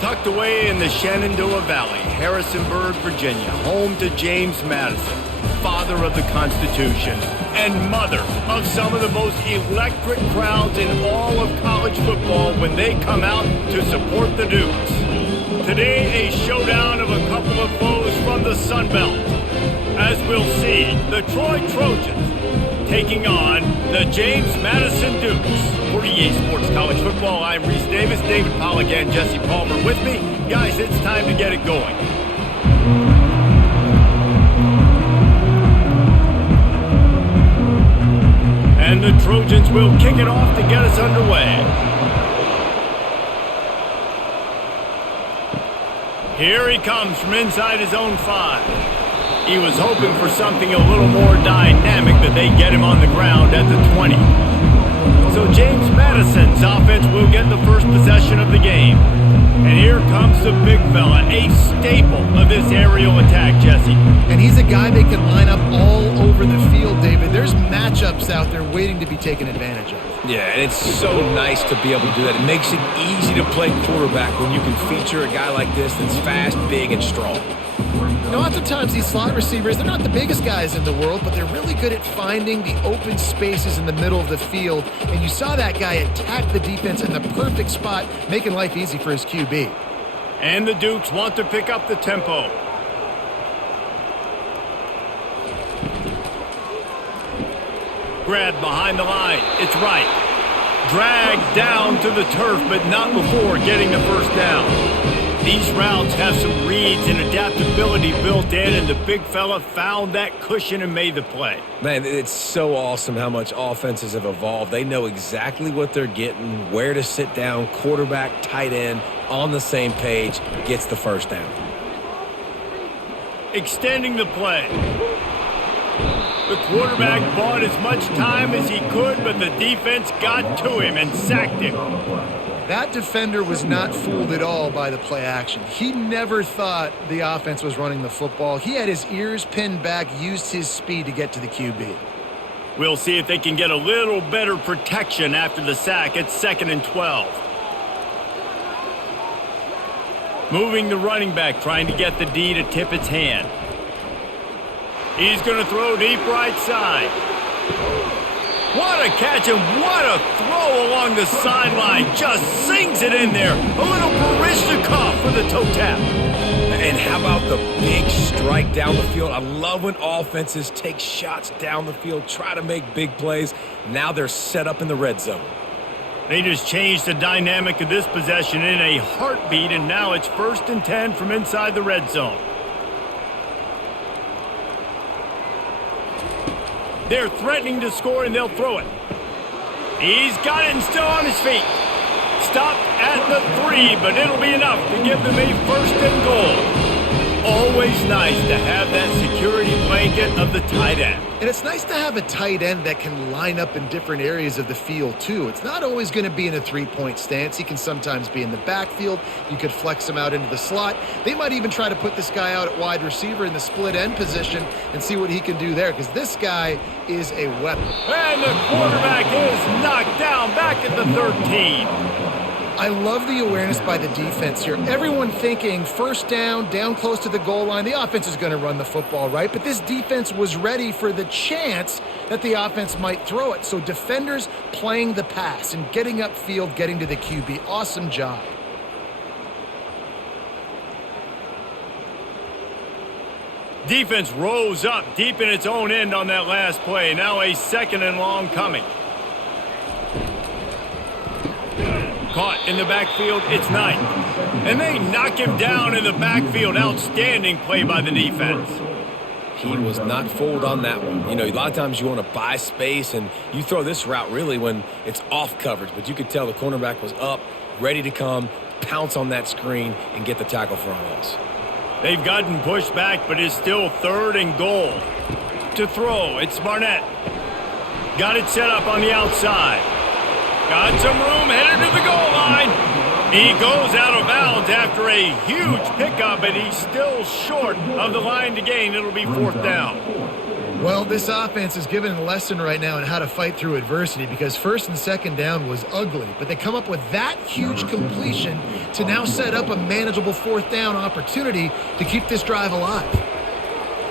Tucked away in the Shenandoah Valley, Harrisonburg, Virginia, home to James Madison, father of the Constitution, and mother of some of the most electric crowds in all of college football when they come out to support the Dukes. Today, a showdown of a couple of foes from the Sun Belt. As we'll see, the Troy Trojans taking on the James Madison Dukes. For EA Sports College Football, I'm Reese Davis, David Pollack, and Jesse Palmer with me. Guys, it's time to get it going. And the Trojans will kick it off to get us underway. Here he comes from inside his own 5. He was hoping for something a little more dynamic, that they get him on the ground at the 20. So James Madison's offense will get the first possession of the game. And here comes the big fella, a staple of this aerial attack, Jesse. And he's a guy they can line up all over the field, David. There's matchups out there waiting to be taken advantage of. Yeah, and it's so nice to be able to do that. It makes it easy to play quarterback when you can feature a guy like this that's fast, big, and strong. You know, oftentimes these slot receivers, they're not the biggest guys in the world, but they're really good at finding the open spaces in the middle of the field. And you saw that guy attack the defense in the perfect spot, making life easy for his QB. And the Dukes want to pick up the tempo. Grab behind the line. It's right. Dragged down to the turf, but not before getting the first down. These routes have some reads and adaptability built in, and the big fella found that cushion and made the play. Man, it's so awesome how much offenses have evolved. They know exactly what they're getting, where to sit down, quarterback, tight end, on the same page, gets the first down. Extending the play. The quarterback bought as much time as he could, but the defense got to him and sacked him. That defender was not fooled at all by the play action. He never thought the offense was running the football. He had his ears pinned back, used his speed to get to the QB. We'll see if they can get a little better protection after the sack. It's 2nd and 12. Moving the running back, trying to get the D to tip its hand. He's going to throw deep right side. What a catch and what a throw along the sideline. Just sings it in there. A little Barishnikov for the toe tap. And how about the big strike down the field? I love when offenses take shots down the field, try to make big plays. Now they're set up in the red zone. They just changed the dynamic of this possession in a heartbeat, and now it's 1st and 10 from inside the red zone. They're threatening to score, and they'll throw it. He's got it and still on his feet. Stopped at the 3, but it'll be enough to give them a 1st and goal. Always nice to have that security blanket of the tight end. And it's nice to have a tight end that can line up in different areas of the field, too. It's not always going to be in a three-point stance. He can sometimes be in the backfield. You could flex him out into the slot. They might even try to put this guy out at wide receiver in the split end position and see what he can do there, because this guy is a weapon. And the quarterback is knocked down back at the 13. I love the awareness by the defense here. Everyone thinking first down close to the goal line. The offense is going to run the football, right? But this defense was ready for the chance that the offense might throw it. So defenders playing the pass and getting upfield, getting to the QB. Awesome job. Defense rose up deep in its own end on that last play. Now a 2nd and long coming. Caught in the backfield, it's Knight. And they knock him down in the backfield. Outstanding play by the defense. He was not fooled on that one. You know, a lot of times you want to buy space, and you throw this route really when it's off coverage. But you could tell the cornerback was up, ready to come, pounce on that screen, and get the tackle for a loss. They've gotten pushed back, but it's still 3rd and goal. To throw, it's Barnett. Got it set up on the outside. Got some room, headed to the goal line. He goes out of bounds after a huge pickup, and he's still short of the line to gain. It'll be 4th down. Well, this offense is given a lesson right now on how to fight through adversity because first and second down was ugly, but they come up with that huge completion to now set up a manageable fourth down opportunity to keep this drive alive.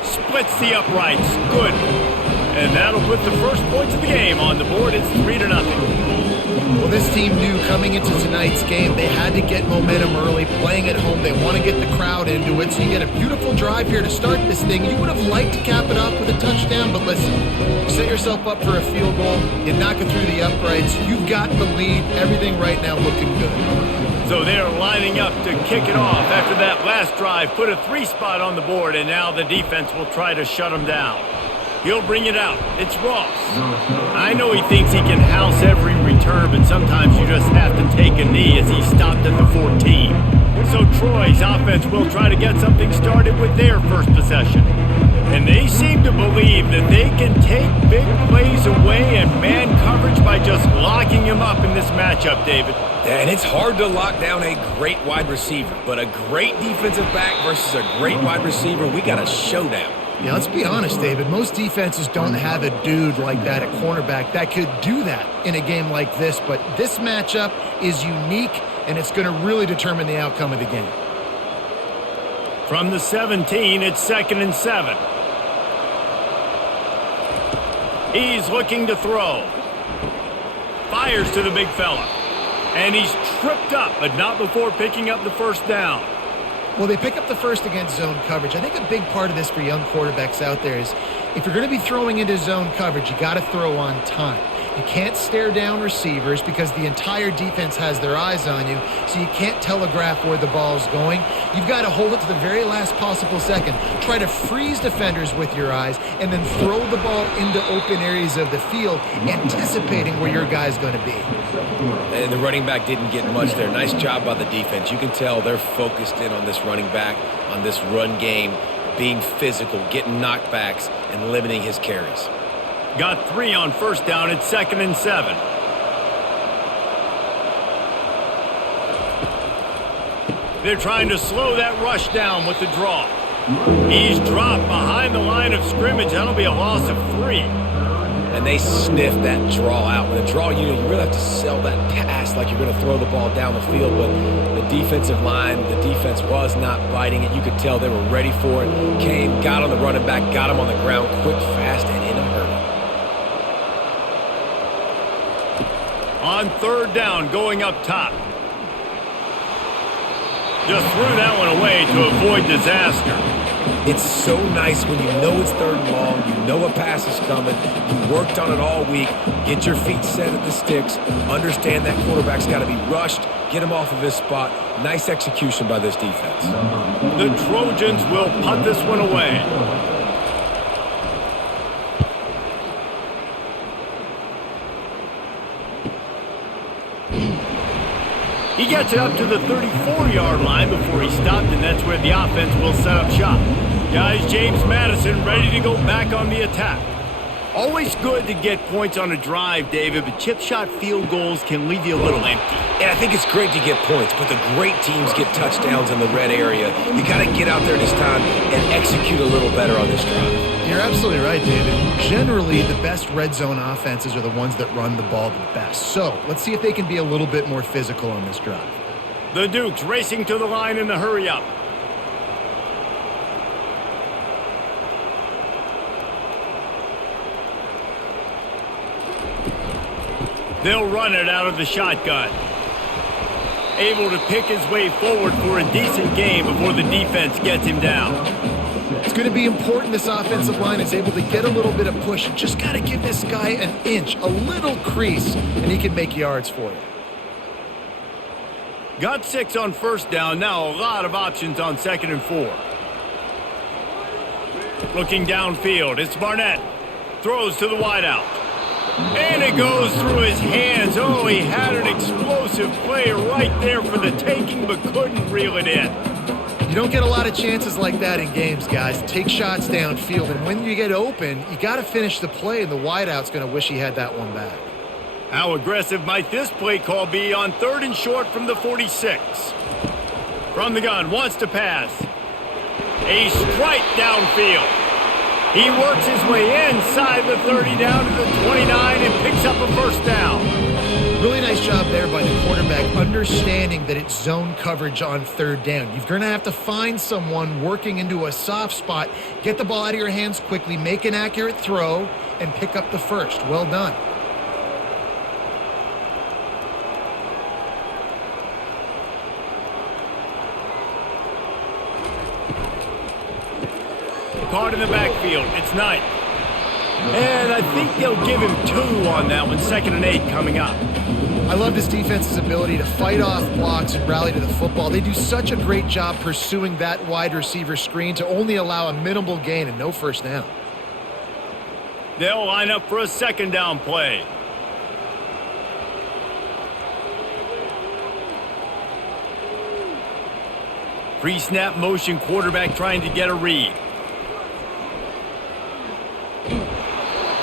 Splits the uprights. Good. And that'll put the first points of the game on the board. It's 3-0. Well, this team knew coming into tonight's game they had to get momentum early, playing at home. They want to get the crowd into it, so you get a beautiful drive here to start this thing. You would have liked to cap it off with a touchdown, but listen, you set yourself up for a field goal, you knock it through the uprights, you've got the lead, everything right now looking good. So they're lining up to kick it off after that last drive. Put a 3 spot on the board, and now the defense will try to shut them down. He'll bring it out. It's Ross. I know he thinks he can house every return, but sometimes you just have to take a knee as he stopped at the 14. So Troy's offense will try to get something started with their first possession. And they seem to believe that they can take big plays away and man coverage by just locking him up in this matchup, David. Yeah, and it's hard to lock down a great wide receiver, but a great defensive back versus a great wide receiver, we got a showdown. Yeah, let's be honest, David. Most defenses don't have a dude like that at cornerback that could do that in a game like this, but this matchup is unique, and it's going to really determine the outcome of the game. From the 17, it's 2nd and 7. He's looking to throw. Fires to the big fella. And he's tripped up, but not before picking up the first down. Well, they pick up the first against zone coverage. I think a big part of this for young quarterbacks out there is if you're going to be throwing into zone coverage, you got to throw on time. You can't stare down receivers because the entire defense has their eyes on you, so you can't telegraph where the ball's going. You've got to hold it to the very last possible second. Try to freeze defenders with your eyes and then throw the ball into open areas of the field, anticipating where your guy's going to be. And the running back didn't get much there. Nice job by the defense. You can tell they're focused in on this running back, on this run game, being physical, getting knockbacks, and limiting his carries. Got 3 on first down. It's 2nd and 7. They're trying to slow that rush down with the draw. He's dropped behind the line of scrimmage. That'll be a loss of 3. And they sniff that draw out. With a draw, you really have to sell that pass like you're going to throw the ball down the field. But the defensive line, the defense was not biting it. You could tell they were ready for it. Came, got on the running back, got him on the ground quick, fast, and in a hurry. On 3rd down, going up top. Just threw that one away to avoid disaster. It's so nice when you know it's 3rd and long, you know a pass is coming, you worked on it all week, get your feet set at the sticks, understand that quarterback's got to be rushed, get him off of his spot. Nice execution by this defense. The Trojans will punt this one away. He gets it up to the 34-yard line before he stopped, and that's where the offense will set up shop. Guys, James Madison ready to go back on the attack. Always good to get points on a drive, David, but chip shot field goals can leave you a little empty. And I think it's great to get points, but the great teams get touchdowns in the red area. You got to get out there this time and execute a little better on this drive. You're absolutely right, David. Generally, the best red zone offenses are the ones that run the ball the best. So let's see if they can be a little bit more physical on this drive. The Dukes racing to the line in the hurry up. They'll run it out of the shotgun. Able to pick his way forward for a decent game before the defense gets him down. It's going to be important this offensive line is able to get a little bit of push. Just got to give this guy an inch, a little crease, and he can make yards for you. Got 6 on first down. Now a lot of options on 2nd and 4. Looking downfield, it's Barnett. Throws to the wideout. And it goes through his hands. Oh, he had an explosive play right there for the taking, but couldn't reel it in. You don't get a lot of chances like that in games, guys. Take shots downfield, and when you get open, you got to finish the play, and the wideout's going to wish he had that one back. How aggressive might this play call be on 3rd and short from the 46? From the gun, wants to pass. A strike downfield. He works his way inside the 30 down to the 29 and picks up a first down. Really nice job there by the quarterback, understanding that it's zone coverage on third down. You're going to have to find someone working into a soft spot, get the ball out of your hands quickly, make an accurate throw, and pick up the first. Well done. Caught in the backfield. It's Knight. And I think they'll give him 2 on that one. 2nd and 8 coming up. I love this defense's ability to fight off blocks and rally to the football. They do such a great job pursuing that wide receiver screen to only allow a minimal gain and no first down. They'll line up for a 2nd down play. Pre-snap motion, quarterback trying to get a read.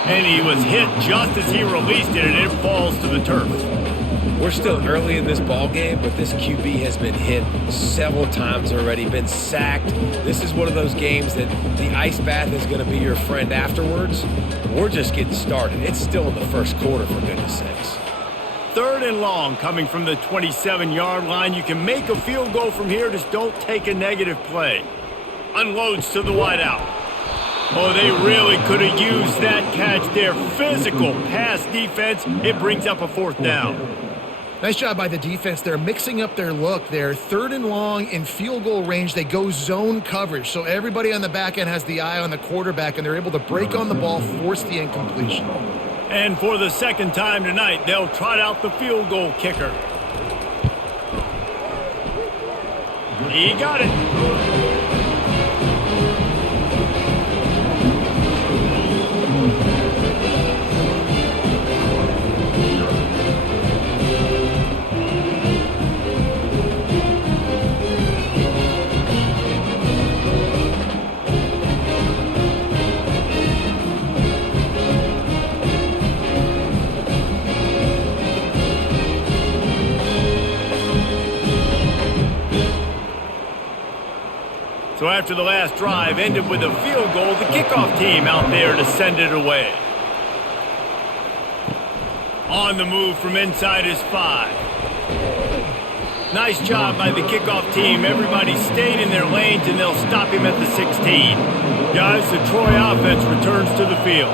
And he was hit just as he released it, and it falls to the turf. We're still early in this ball game, but this QB has been hit several times already, been sacked. This is one of those games that the ice bath is going to be your friend afterwards. We're just getting started. It's still in the first quarter, for goodness sakes. 3rd and long coming from the 27-yard line. You can make a field goal from here, just don't take a negative play. Unloads to the wideout. Oh, they really could have used that catch there. Physical pass defense. It brings up a 4th down. Nice job by the defense. They're mixing up their look there. 3rd and long in field goal range. They go zone coverage. So everybody on the back end has the eye on the quarterback, and they're able to break on the ball, force the incompletion. And for the 2nd time tonight, they'll trot out the field goal kicker. He got it. So after the last drive ended with a field goal, the kickoff team out there to send it away. On the move from inside his 5. Nice job by the kickoff team. Everybody stayed in their lanes, and they'll stop him at the 16. Guys, the Troy offense returns to the field.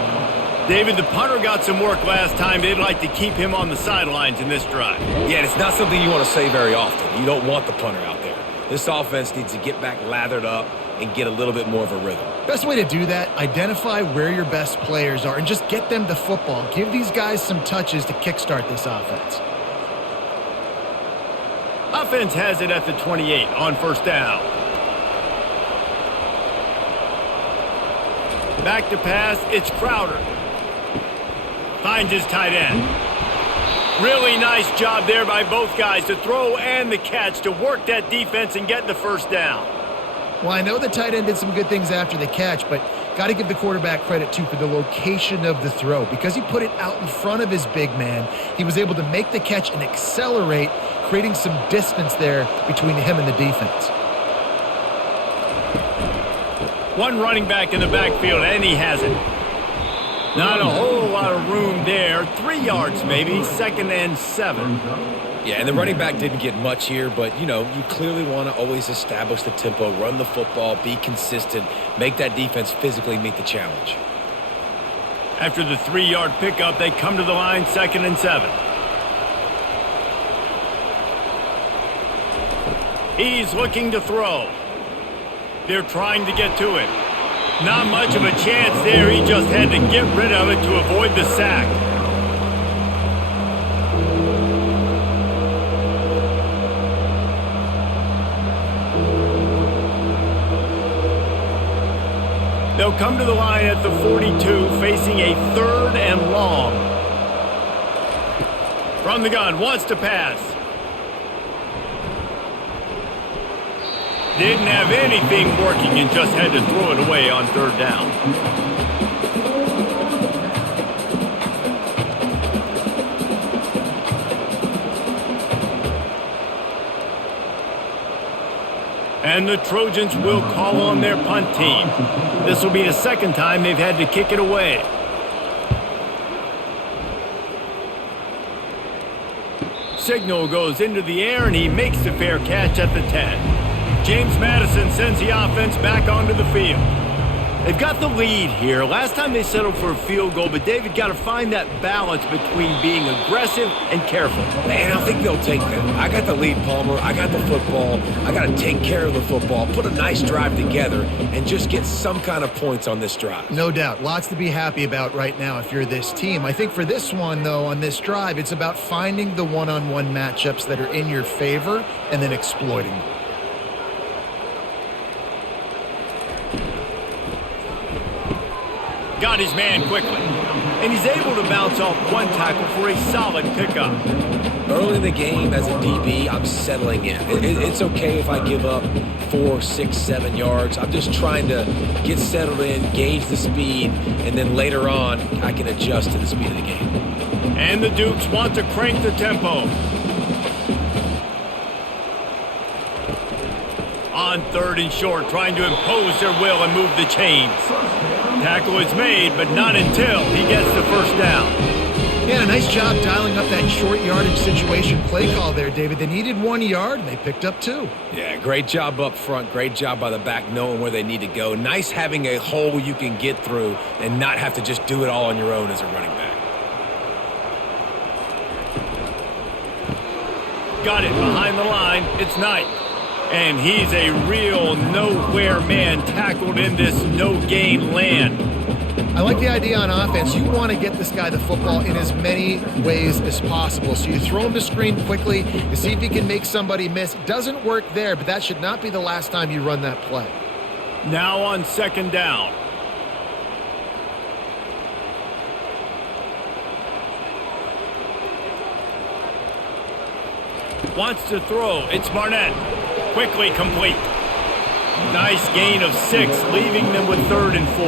David, the punter got some work last time. They'd like to keep him on the sidelines in this drive. Yeah, and it's not something you want to say very often. You don't want the punter out there. This offense needs to get back lathered up and get a little bit more of a rhythm. Best way to do that, identify where your best players are and just get them the football. Give these guys some touches to kickstart this offense. Offense has it at the 28 on 1st down. Back to pass, it's Crowder. Finds his tight end. Really nice job there by both guys, to throw and the catch, to work that defense and get the first down. Well, I know the tight end did some good things after the catch, but got to give the quarterback credit, too, for the location of the throw. Because he put it out in front of his big man, he was able to make the catch and accelerate, creating some distance there between him and the defense. One running back in the backfield, and he has it. Not a whole lot of room there. 3 yards maybe, 2nd and 7. Yeah, and the running back didn't get much here, but, you know, you clearly want to always establish the tempo, run the football, be consistent, make that defense physically meet the challenge. After the 3-yard pickup, they come to the line, 2nd and 7. He's looking to throw. They're trying to get to him. Not much of a chance there. He just had to get rid of it to avoid the sack. They'll come to the line at the 42, facing a 3rd and long. From the gun, wants to pass. Didn't have anything working and just had to throw it away on 3rd down. And the Trojans will call on their punt team. This will be the second time they've had to kick it away. Signal goes into the air, and he makes the fair catch at the 10. James Madison sends the offense back onto the field. They've got the lead here. Last time they settled for a field goal, but David got to find that balance between being aggressive and careful. Man, I think they'll take that. I got the lead, Palmer. I got the football. I got to take care of the football, put a nice drive together, and just get some kind of points on this drive. No doubt. Lots to be happy about right now if you're this team. I think for this one, though, on this drive, it's about finding the one-on-one matchups that are in your favor and then exploiting them. Got his man quickly, and he's able to bounce off one tackle for a solid pickup. Early in the game, as a DB, I'm settling in. It's okay if I give up 4, 6, 7 yards. I'm just trying to get settled in, gauge the speed, and then later on, I can adjust to the speed of the game. And the Dukes want to crank the tempo. On 3rd and short, trying to impose their will and move the chains. Tackle is made, but not until he gets the first down. Yeah, a nice job dialing up that short yardage situation play call there, David. They needed 1 yard, and they picked up 2. Yeah, great job up front. Great job by the back knowing where they need to go. Nice having a hole you can get through and not have to just do it all on your own as a running back. Got it behind the line. It's Knight. And he's a real nowhere man tackled in this no-gain land. I like the idea on offense. You want to get this guy the football in as many ways as possible. So you throw him the screen quickly to see if he can make somebody miss. Doesn't work there, but that should not be the last time you run that play. Now on 2nd down. Wants to throw. It's Barnett. Quickly complete. Nice gain of 6, leaving them with 3rd and 4.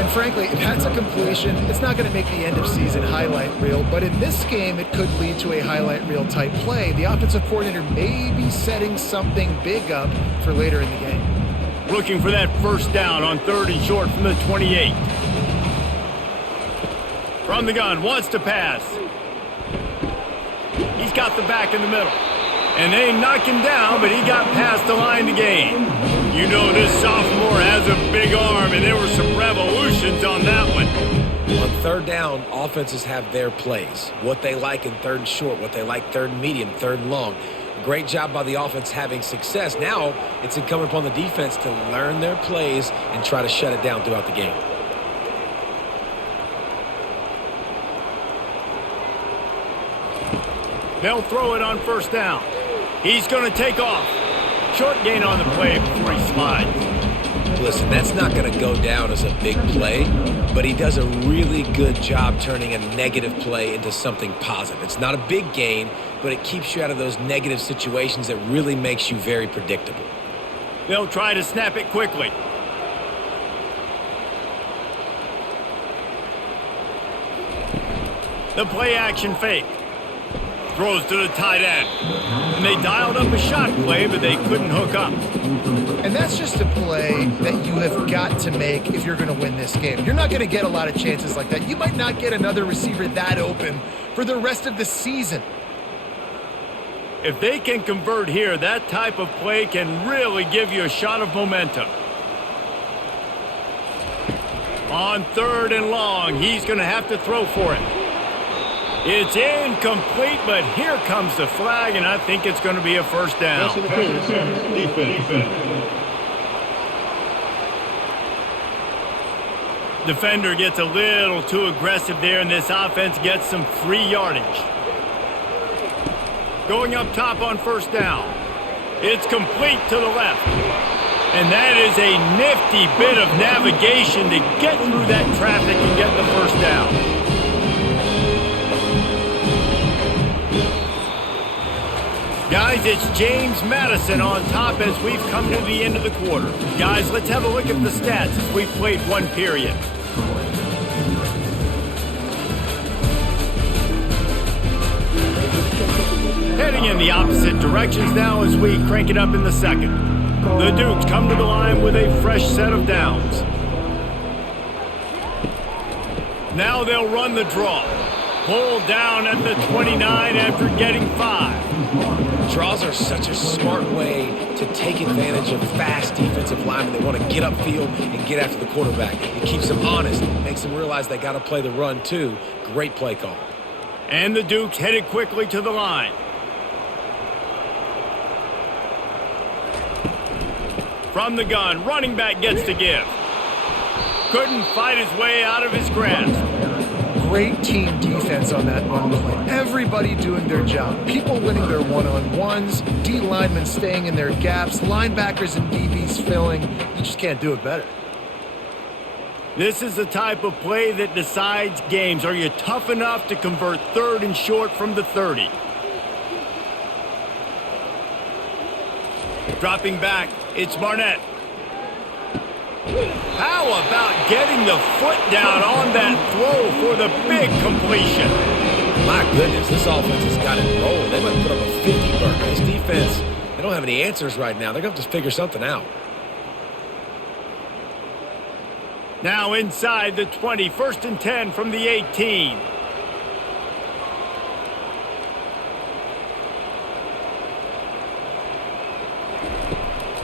And frankly, that's a completion. It's not going to make the end of season highlight reel, but in this game, it could lead to a highlight reel type play. The offensive coordinator may be setting something big up for later in the game. Looking for that first down on 3rd and short from the 28. From the gun, wants to pass. He's got the back in the middle. And they knock him down, but he got past the line to gain. You know this sophomore has a big arm, and there were some revolutions on that one. On 3rd down, offenses have their plays. What they like in 3rd and short, what they like 3rd and medium, 3rd and long. Great job by the offense having success. Now it's incumbent upon the defense to learn their plays and try to shut it down throughout the game. They'll throw it on 1st down. He's going to take off. Short gain on the play before he slides. Listen, that's not going to go down as a big play, but he does a really good job turning a negative play into something positive. It's not a big gain, but it keeps you out of those negative situations that really makes you very predictable. They'll try to snap it quickly. The play action fake. Throws to the tight end. And they dialed up a shot play, but they couldn't hook up. And that's just a play that you have got to make if you're going to win this game. You're not going to get a lot of chances like that. You might not get another receiver that open for the rest of the season. If they can convert here, that type of play can really give you a shot of momentum. On 3rd and long, he's going to have to throw for it. It's incomplete, but here comes the flag, and I think it's going to be a first down. Defender gets a little too aggressive there, and this offense gets some free yardage. Going up top on 1st down. It's complete to the left. And that is a nifty bit of navigation to get through that traffic and get the first down. Guys, it's James Madison on top as we've come to the end of the quarter. Guys, let's have a look at the stats as we've played 1 period. Heading in the opposite directions now as we crank it up in the 2nd. The Dukes come to the line with a fresh set of downs. Now they'll run the draw. Pulled down at the 29 after getting 5. Draws are such a smart way to take advantage of fast defensive linemen. They want to get upfield and get after the quarterback. It keeps them honest, makes them realize they got to play the run too. Great play call. And the Dukes headed quickly to the line. From the gun, running back gets to give. Couldn't fight his way out of his grasp. Great team defense on that run play. Everybody doing their job. People winning their one-on-ones, D linemen staying in their gaps, linebackers and DBs filling. You just can't do it better. This is the type of play that decides games. Are you tough enough to convert 3rd and short from the 30? Dropping back, it's Barnett. How about getting the foot down on that throw for the big completion? My goodness, this offense has got it rolling. They might put up a 50 burger. This defense, they don't have any answers right now. They're going to have to figure something out. Now inside the 20, 1st and 10 from the 18.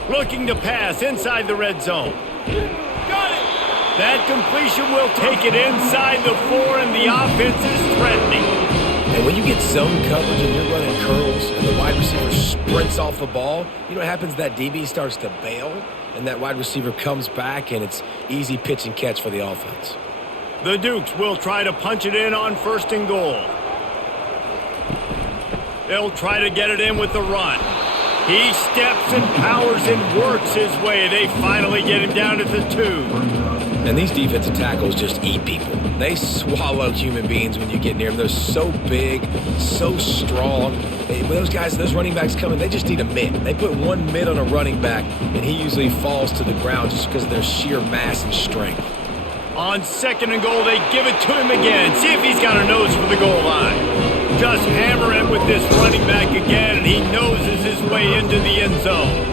Looking to pass inside the red zone. Got it! That completion will take it inside the 4, and the offense is threatening. And when you get zone coverage and you're running curls and the wide receiver sprints off the ball, you know what happens? That DB starts to bail, and that wide receiver comes back, and it's easy pitch and catch for the offense. The Dukes will try to punch it in on 1st and goal. They'll try to get it in with the run. He steps and powers and works his way. They finally get him down at the 2. And these defensive tackles just eat people. They swallow human beings when you get near them. They're so big, so strong. When those guys, those running backs come in, they just need a mitt. They put one mitt on a running back, and he usually falls to the ground just because of their sheer mass and strength. On 2nd and goal, they give it to him again. See if he's got a nose for the goal line. Just hammer it with this running back again, and he noses his way into the end zone.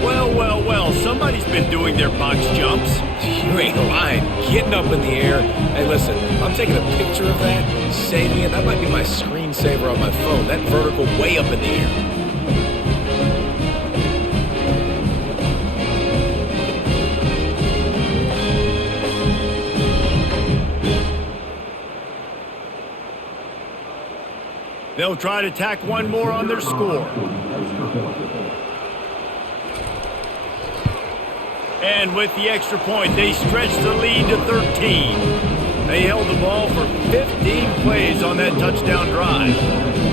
Well, well, well, somebody's been doing their box jumps. You ain't lying. Getting up in the air. Hey, listen, I'm taking a picture of that, saving it. That might be my screensaver on my phone. That vertical way up in the air. They'll try to tack one more on their score. And with the extra point, they stretch the lead to 13. They held the ball for 15 plays on that touchdown drive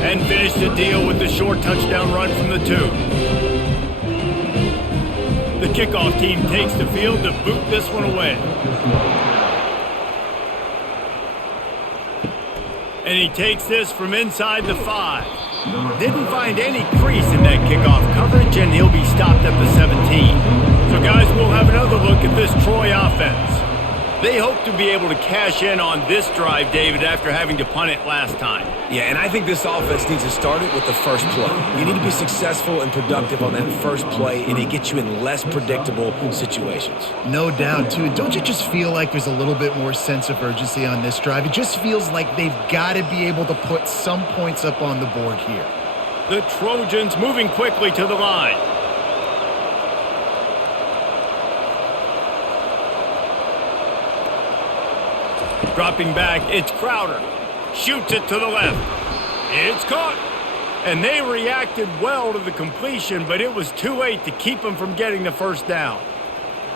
and finished the deal with the short touchdown run from the 2. The kickoff team takes the field to boot this one away. And he takes this from inside the 5. Didn't find any crease in that kickoff coverage, and he'll be stopped at the 17. So, guys, we'll have another look at this Troy offense. They hope to be able to cash in on this drive, David, after having to punt it last time. Yeah, and I think this offense needs to start it with the first play. You need to be successful and productive on that first play, and it gets you in less predictable situations. No doubt, too. Don't you just feel like there's a little bit more sense of urgency on this drive? It just feels like they've got to be able to put some points up on the board here. The Trojans moving quickly to the line. Dropping back, it's Crowder. Shoots it to the left. It's caught. And they reacted well to the completion, but it was too late to keep them from getting the first down.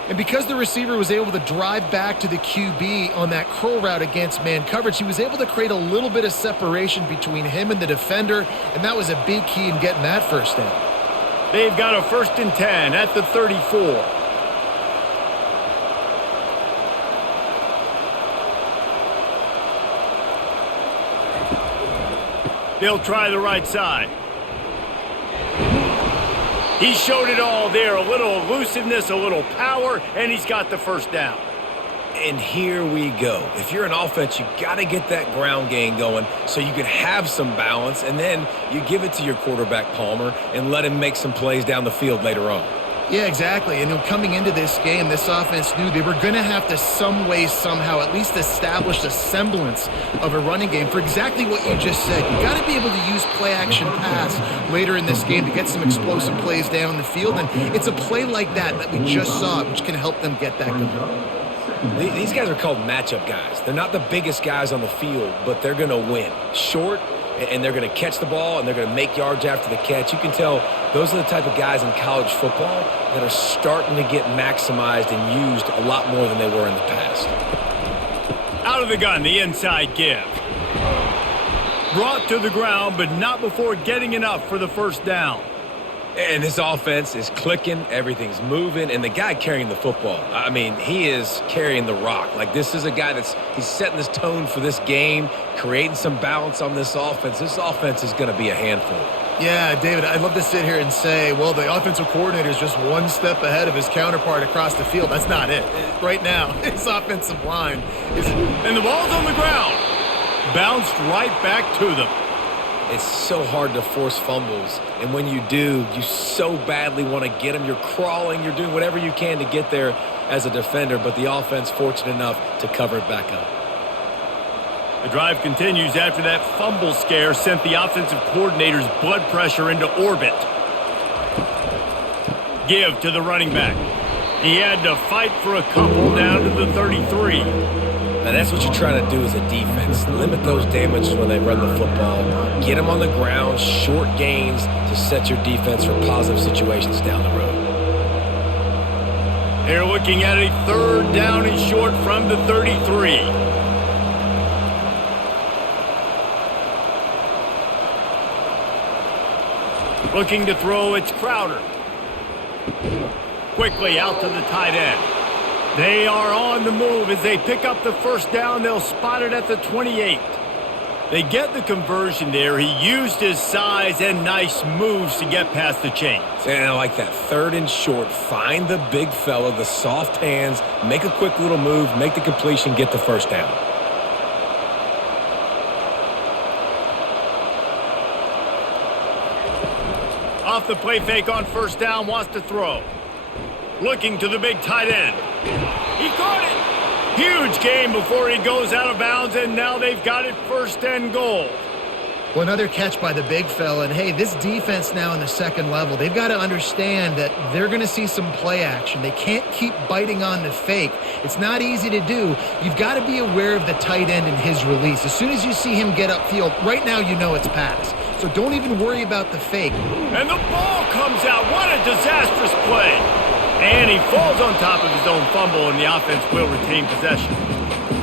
And because the receiver was able to drive back to the QB on that curl route against man coverage, he was able to create a little bit of separation between him and the defender, and that was a big key in getting that first down. They've got a 1st and 10 at the 34. They'll try the right side. He showed it all there. A little elusiveness, a little power, and he's got the first down. And here we go. If you're an offense, you got to get that ground game going so you can have some balance, and then you give it to your quarterback, Palmer, and let him make some plays down the field later on. Yeah, exactly. And coming into this game, this offense knew they were going to have to some way, somehow, at least establish a semblance of a running game for exactly what you just said. You got to be able to use play-action pass later in this game to get some explosive plays down the field. And it's a play like that we just saw, which can help them get that going. These guys are called matchup guys. They're not the biggest guys on the field, but they're going to win. Short, and they're going to catch the ball, and they're going to make yards after the catch. You can tell those are the type of guys in college football that are starting to get maximized and used a lot more than they were in the past. Out of the gun, the inside give. Brought to the ground, but not before getting enough for the first down. And this offense is clicking, everything's moving, and the guy carrying the football, I mean, he is carrying the rock. Like, this is a guy he's setting this tone for this game, creating some balance on this offense. This offense is going to be a handful. Yeah, David, I'd love to sit here and say, well, the offensive coordinator is just one step ahead of his counterpart across the field. That's not it. Right now, his offensive line is... And the ball's on the ground. Bounced right back to them. It's so hard to force fumbles, and when you do, you so badly want to get them. You're crawling, you're doing whatever you can to get there as a defender, but the offense fortunate enough to cover it back up. The drive continues after that fumble scare sent the offensive coordinator's blood pressure into orbit. Give to the running back. He had to fight for a couple down to the 33. Now that's what you're trying to do as a defense. Limit those damages when they run the football. Get them on the ground, short gains to set your defense for positive situations down the road. They're looking at a third down and short from the 33. Looking to throw, it's Crowder. Quickly out to the tight end. They are on the move as they pick up the first down. They'll spot it at the 28. They get the conversion there. He used his size and nice moves to get past the chains. And I like that third and short. Find the big fella, the soft hands, make a quick little move, make the completion, get the first down. Off the play fake on first down, wants to throw. Looking to the big tight end. He caught it. Huge gain before he goes out of bounds, and now they've got it first and goal. Well, another catch by the big fella. And, hey, this defense now in the second level, they've got to understand that they're going to see some play action. They can't keep biting on the fake. It's not easy to do. You've got to be aware of the tight end and his release. As soon as you see him get upfield, right now you know it's pass. So don't even worry about the fake. And the ball comes out. What a disastrous play. And he falls on top of his own fumble, and the offense will retain possession.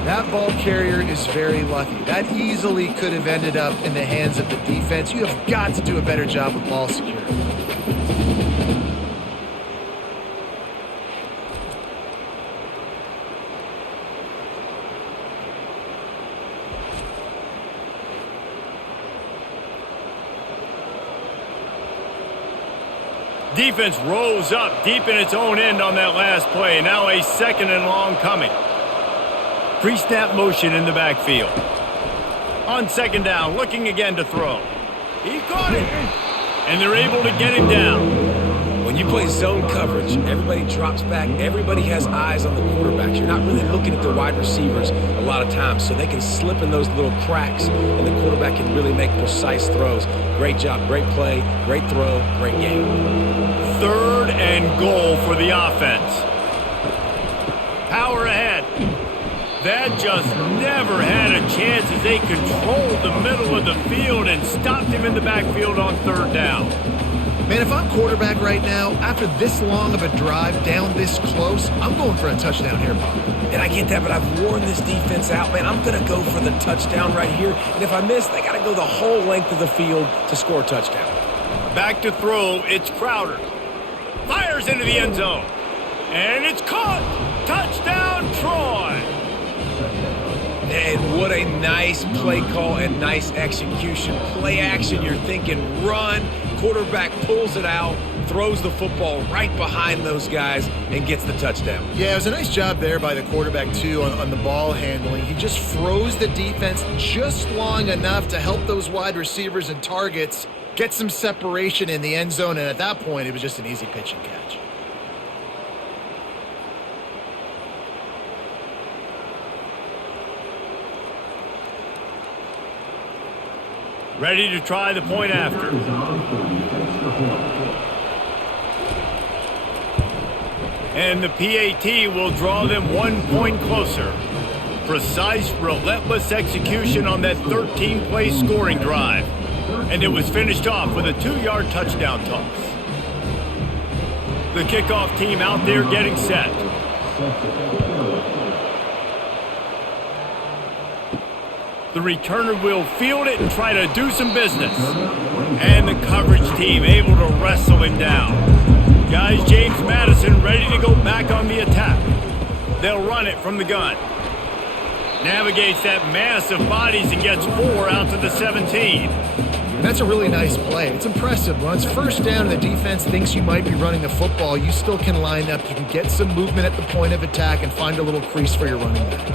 That ball carrier is very lucky. That easily could have ended up in the hands of the defense. You have got to do a better job with ball security. Defense rose up deep in its own end on that last play. Now a second and long coming. Pre-snap motion in the backfield. On second down, looking again to throw. He caught it. And they're able to get him down. When you play zone coverage, everybody drops back. Everybody has eyes on the quarterbacks. You're not really looking at the wide receivers a lot of times, so they can slip in those little cracks, and the quarterback can really make precise throws. Great job, great play, great throw, great game. Third and goal for the offense. Power ahead. That just never had a chance as they controlled the middle of the field and stopped him in the backfield on third down. Man, if I'm quarterback right now, after this long of a drive down this close, I'm going for a touchdown here, Bob. And I get that, but I've worn this defense out, man. I'm going to go for the touchdown right here. And if I miss, they got to go the whole length of the field to score a touchdown. Back to throw, it's Crowder. Fires into the end zone. And it's caught. Touchdown, Troy. And what a nice play call and nice execution. Play action, you're thinking run. Quarterback pulls it out, throws the football right behind those guys, and gets the touchdown. Yeah, it was a nice job there by the quarterback, too, on the ball handling. He just froze the defense just long enough to help those wide receivers and targets get some separation in the end zone, and at that point, it was just an easy pitch and catch. Ready to try the point after. And the PAT will draw them 1 point closer. Precise, relentless execution on that 13-play scoring drive. And it was finished off with a 2-yard touchdown toss. The kickoff team out there getting set. The returner will field it and try to do some business. And the coverage team able to wrestle him down. Guys, James Madison ready to go back on the attack. They'll run it from the gun. Navigates that mass of bodies and gets 4 out to the 17. That's a really nice play. It's impressive. When it's first down and the defense thinks you might be running the football, you still can line up. You can get some movement at the point of attack and find a little crease for your running back.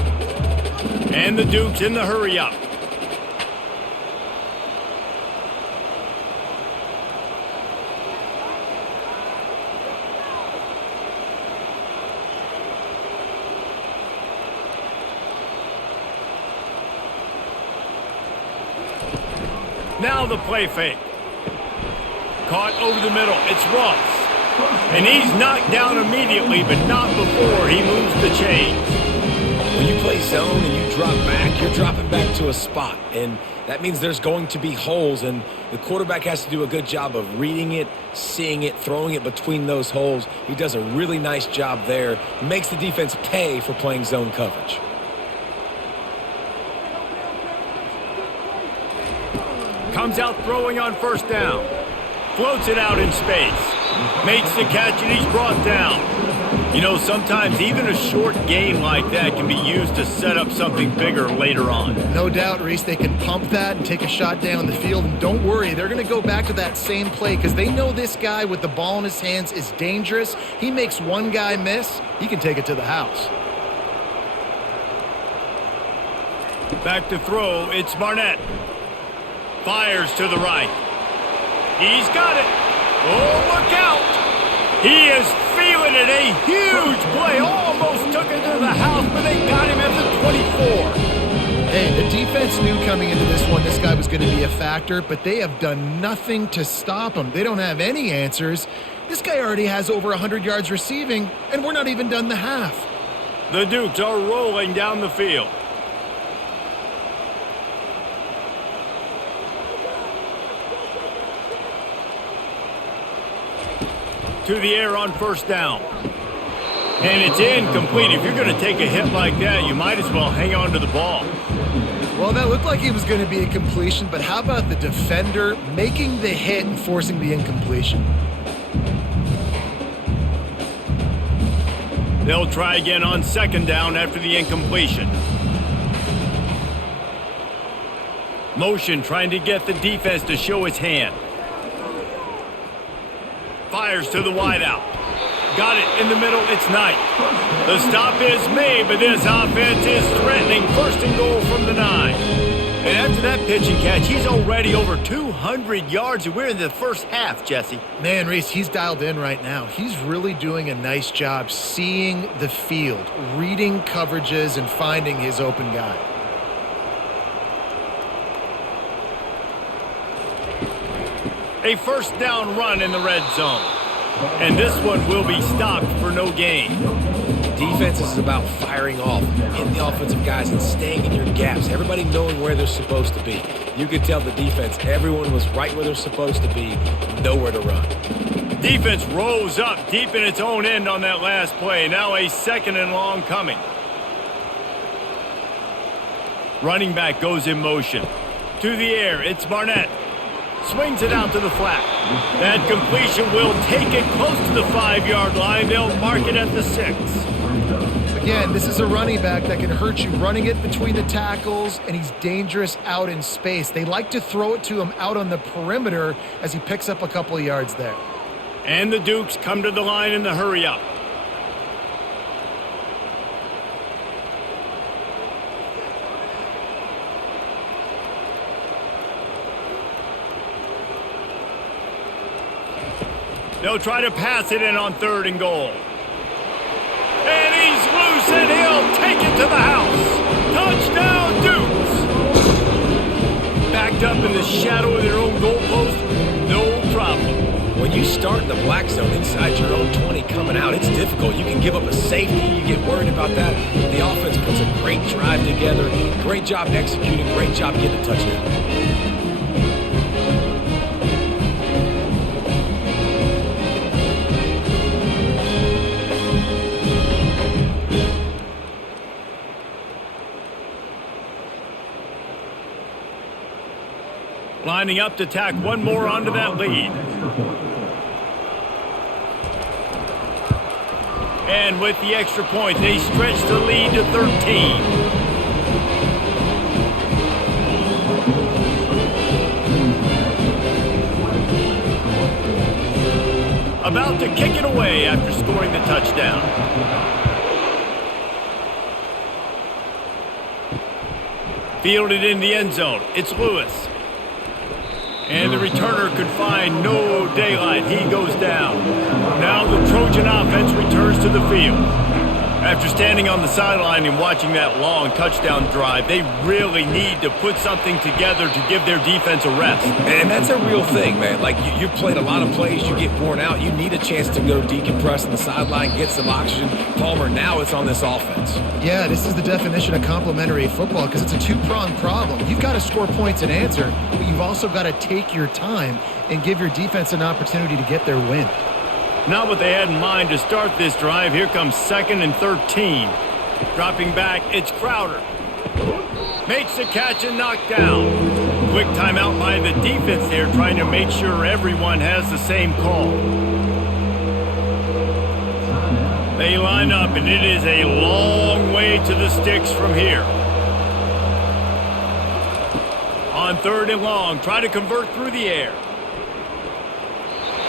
And the Dukes in the hurry up. Now the play fake. Caught over the middle. It's Ross. And he's knocked down immediately, but not before he moves the chains. When you play zone and you drop back, you're dropping back to a spot. And that means there's going to be holes, and the quarterback has to do a good job of reading it, seeing it, throwing it between those holes. He does a really nice job there. Makes the defense pay for playing zone coverage. Comes out throwing on first down. Floats it out in space. Makes the catch and he's brought down. You know, sometimes even a short game like that can be used to set up something bigger later on. No doubt, Reese, they can pump that and take a shot down the field. And don't worry, they're going to go back to that same play because they know this guy with the ball in his hands is dangerous. He makes one guy miss, he can take it to the house. Back to throw, it's Barnett. Fires to the right. He's got it. Oh, look out. He is feeling it. A huge play. Almost took it to the house, but they got him at the 24. Hey, the defense knew coming into this one this guy was going to be a factor, but they have done nothing to stop him. They don't have any answers. This guy already has over 100 yards receiving, and we're not even done the half. The Dukes are rolling down the field. To the air on first down. And it's incomplete. If you're going to take a hit like that, you might as well hang on to the ball. Well, that looked like it was going to be a completion, but how about the defender making the hit and forcing the incompletion? They'll try again on second down after the incompletion. Motion trying to get the defense to show its hand. Fires to the wideout. Got it in the middle. It's Knight. The stop is made, but this offense is threatening. First and goal from the 9. And after that pitch and catch, he's already over 200 yards, and we're in the first half, Jesse. Man, Reese, he's dialed in right now. He's really doing a nice job seeing the field, reading coverages, and finding his open guy. A first down run in the red zone. And this one will be stopped for no gain. Defense is about firing off, hitting the offensive guys and staying in your gaps. Everybody knowing where they're supposed to be. You could tell the defense, everyone was right where they're supposed to be, nowhere to run. Defense rose up deep in its own end on that last play. Now a second and long coming. Running back goes in motion. To the air, it's Barnett. Swings it out to the flat. That completion will take it close to the 5-yard line. They'll mark it at the 6. Again, this is a running back that can hurt you running it between the tackles, and he's dangerous out in space. They like to throw it to him out on the perimeter as he picks up a couple of yards there. And the Dukes come to the line in the hurry up. They'll try to pass it in on third and goal. And he's loose, and he'll take it to the house. Touchdown, Dukes! Back tucked up in the shadow of their own goalpost, no problem. When you start in the black zone inside your own 20 coming out, it's difficult. You can give up a safety. You get worried about that. The offense puts a great drive together. Great job executing. Great job getting a touchdown. Lining up to tack one more onto that lead. And with the extra point, they stretch the lead to 13. About to kick it away after scoring the touchdown. Fielded in the end zone. It's Lewis. And the returner could find no daylight. He goes down. Now the Trojan offense returns to the field. After standing on the sideline and watching that long touchdown drive, they really need to put something together to give their defense a rest. And that's a real thing, man. Like, you've played a lot of plays, you get worn out, you need a chance to go decompress on the sideline, get some oxygen. Palmer, now it's on this offense. Yeah, this is the definition of complementary football because it's a two-pronged problem. You've got to score points and answer, but you've also got to take your time and give your defense an opportunity to get their win. Not what they had in mind to start this drive. Here comes 2nd and 13. Dropping back, it's Crowder. Makes the catch and knocked down. Quick timeout by the defense there, trying to make sure everyone has the same call. They line up, and it is a long way to the sticks from here. On 3rd and long, try to convert through the air.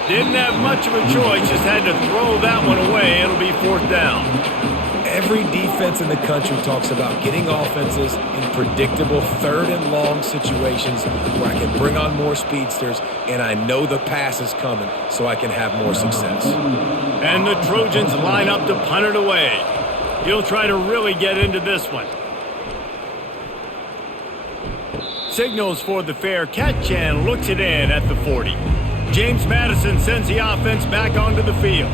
Didn't have much of a choice, just had to throw that one away. It'll be 4th down. Every defense in the country talks about getting offenses in predictable 3rd and long situations where I can bring on more speedsters and I know the pass is coming so I can have more success. And the Trojans line up to punt it away. He'll try to really get into this one. Signals for the fair catch and looks it in at the 40. James Madison sends the offense back onto the field.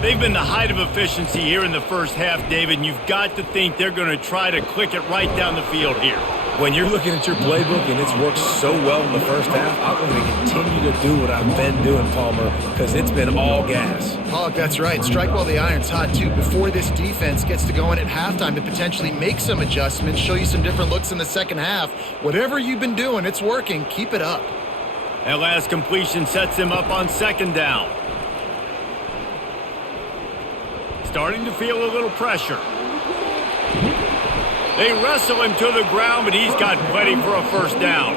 They've been the height of efficiency here in the first half, David, and you've got to think they're going to try to click it right down the field here. When you're looking at your playbook and it's worked so well in the first half, I'm going to continue to do what I've been doing, Palmer, because it's been all gas. Oh, that's right. Strike while the iron's hot, too, before this defense gets to going at halftime to potentially make some adjustments, show you some different looks in the second half. Whatever you've been doing, it's working. Keep it up. That last completion sets him up on 2nd down. Starting to feel a little pressure. They wrestle him to the ground, but he's got plenty for a 1st down.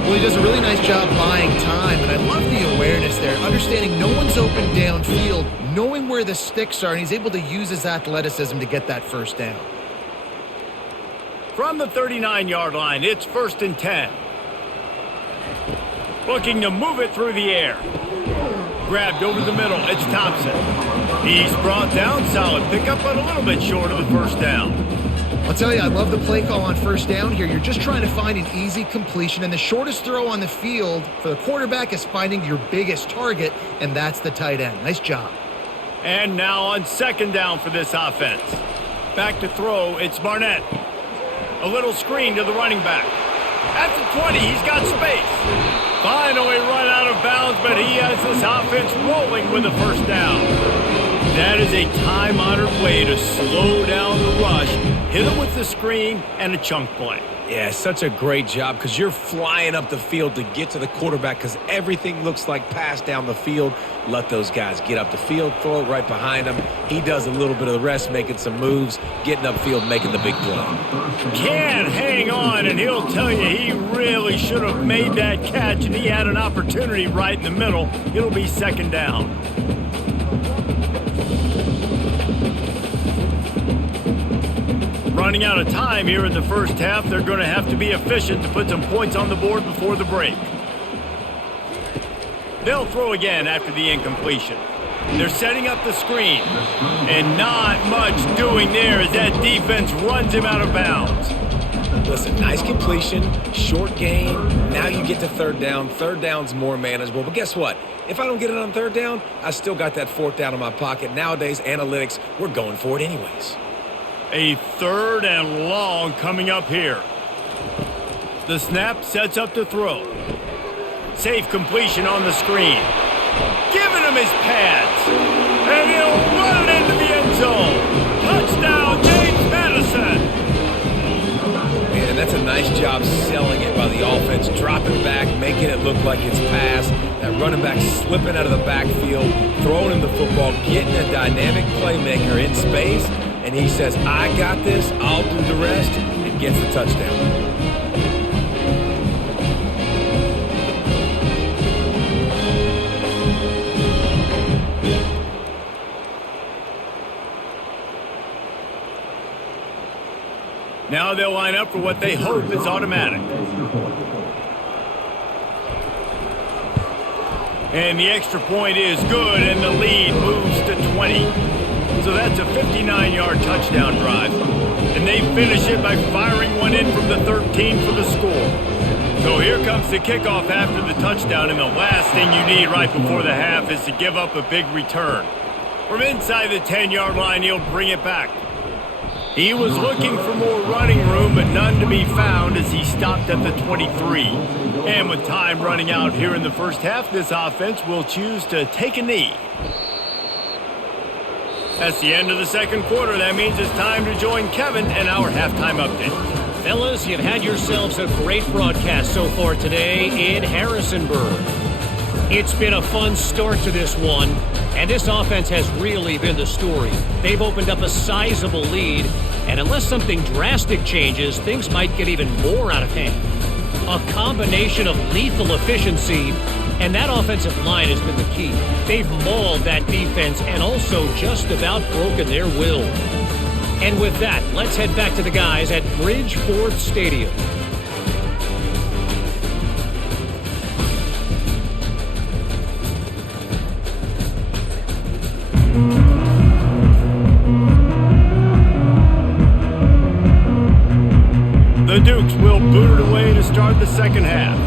Well, he does a really nice job buying time, and I love the awareness there, understanding no one's open downfield, knowing where the sticks are, and he's able to use his athleticism to get that 1st down. From the 39-yard line, it's 1st and 10. Looking to move it through the air. Grabbed over the middle, it's Thompson. He's brought down, solid pickup, but a little bit short of the 1st down. I'll tell you, I love the play call on 1st down here. You're just trying to find an easy completion, and the shortest throw on the field for the quarterback is finding your biggest target, and that's the tight end. Nice job. And now on 2nd down for this offense. Back to throw, it's Barnett. A little screen to the running back. At the 20, he's got space. Finally run out of bounds, but he has this offense rolling with a 1st down. That is a time-honored way to slow down the rush, hit him with the screen, and a chunk play. Yeah, such a great job because you're flying up the field to get to the quarterback because everything looks like pass down the field. Let those guys get up the field, throw it right behind him. He does a little bit of the rest, making some moves, getting upfield, making the big play. Can't hang on, and he'll tell you he really should have made that catch, and he had an opportunity right in the middle. It'll be 2nd down. Running out of time here in the first half, they're going to have to be efficient to put some points on the board before the break. They'll throw again after the incompletion. They're setting up the screen, and not much doing there as that defense runs him out of bounds. Listen, nice completion, short game. Now you get to third down. Third down's more manageable. But guess what? If I don't get it on third down, I still got that fourth down in my pocket. Nowadays, analytics, we're going for it anyways. A 3rd and long coming up here. The snap sets up to throw. Safe completion on the screen. Giving him his pads. And he'll run it into the end zone. Touchdown, James Madison. Man, that's a nice job selling it by the offense. Dropping back, making it look like it's pass. That running back slipping out of the backfield, throwing him the football, getting a dynamic playmaker in space. And he says, I got this, I'll do the rest, and gets the touchdown. Now they'll line up for what they hope is automatic. And the extra point is good, and the lead moves to 20. So that's a 59-yard touchdown drive. And they finish it by firing one in from the 13 for the score. So here comes the kickoff after the touchdown, and the last thing you need right before the half is to give up a big return. From inside the 10-yard line, he'll bring it back. He was looking for more running room, but none to be found as he stopped at the 23. And with time running out here in the first half, this offense will choose to take a knee. That's the end of the second quarter. That means it's time to join Kevin and our halftime update. Fellas, you've had yourselves a great broadcast so far today in Harrisonburg. It's been a fun start to this one, and this offense has really been the story. They've opened up a sizable lead, and unless something drastic changes, things might get even more out of hand. A combination of lethal efficiency, and that offensive line has been the key. They've mauled that defense and also just about broken their will. And with that, let's head back to the guys at Bridgeforth Stadium. The Dukes will boot it away to start the second half.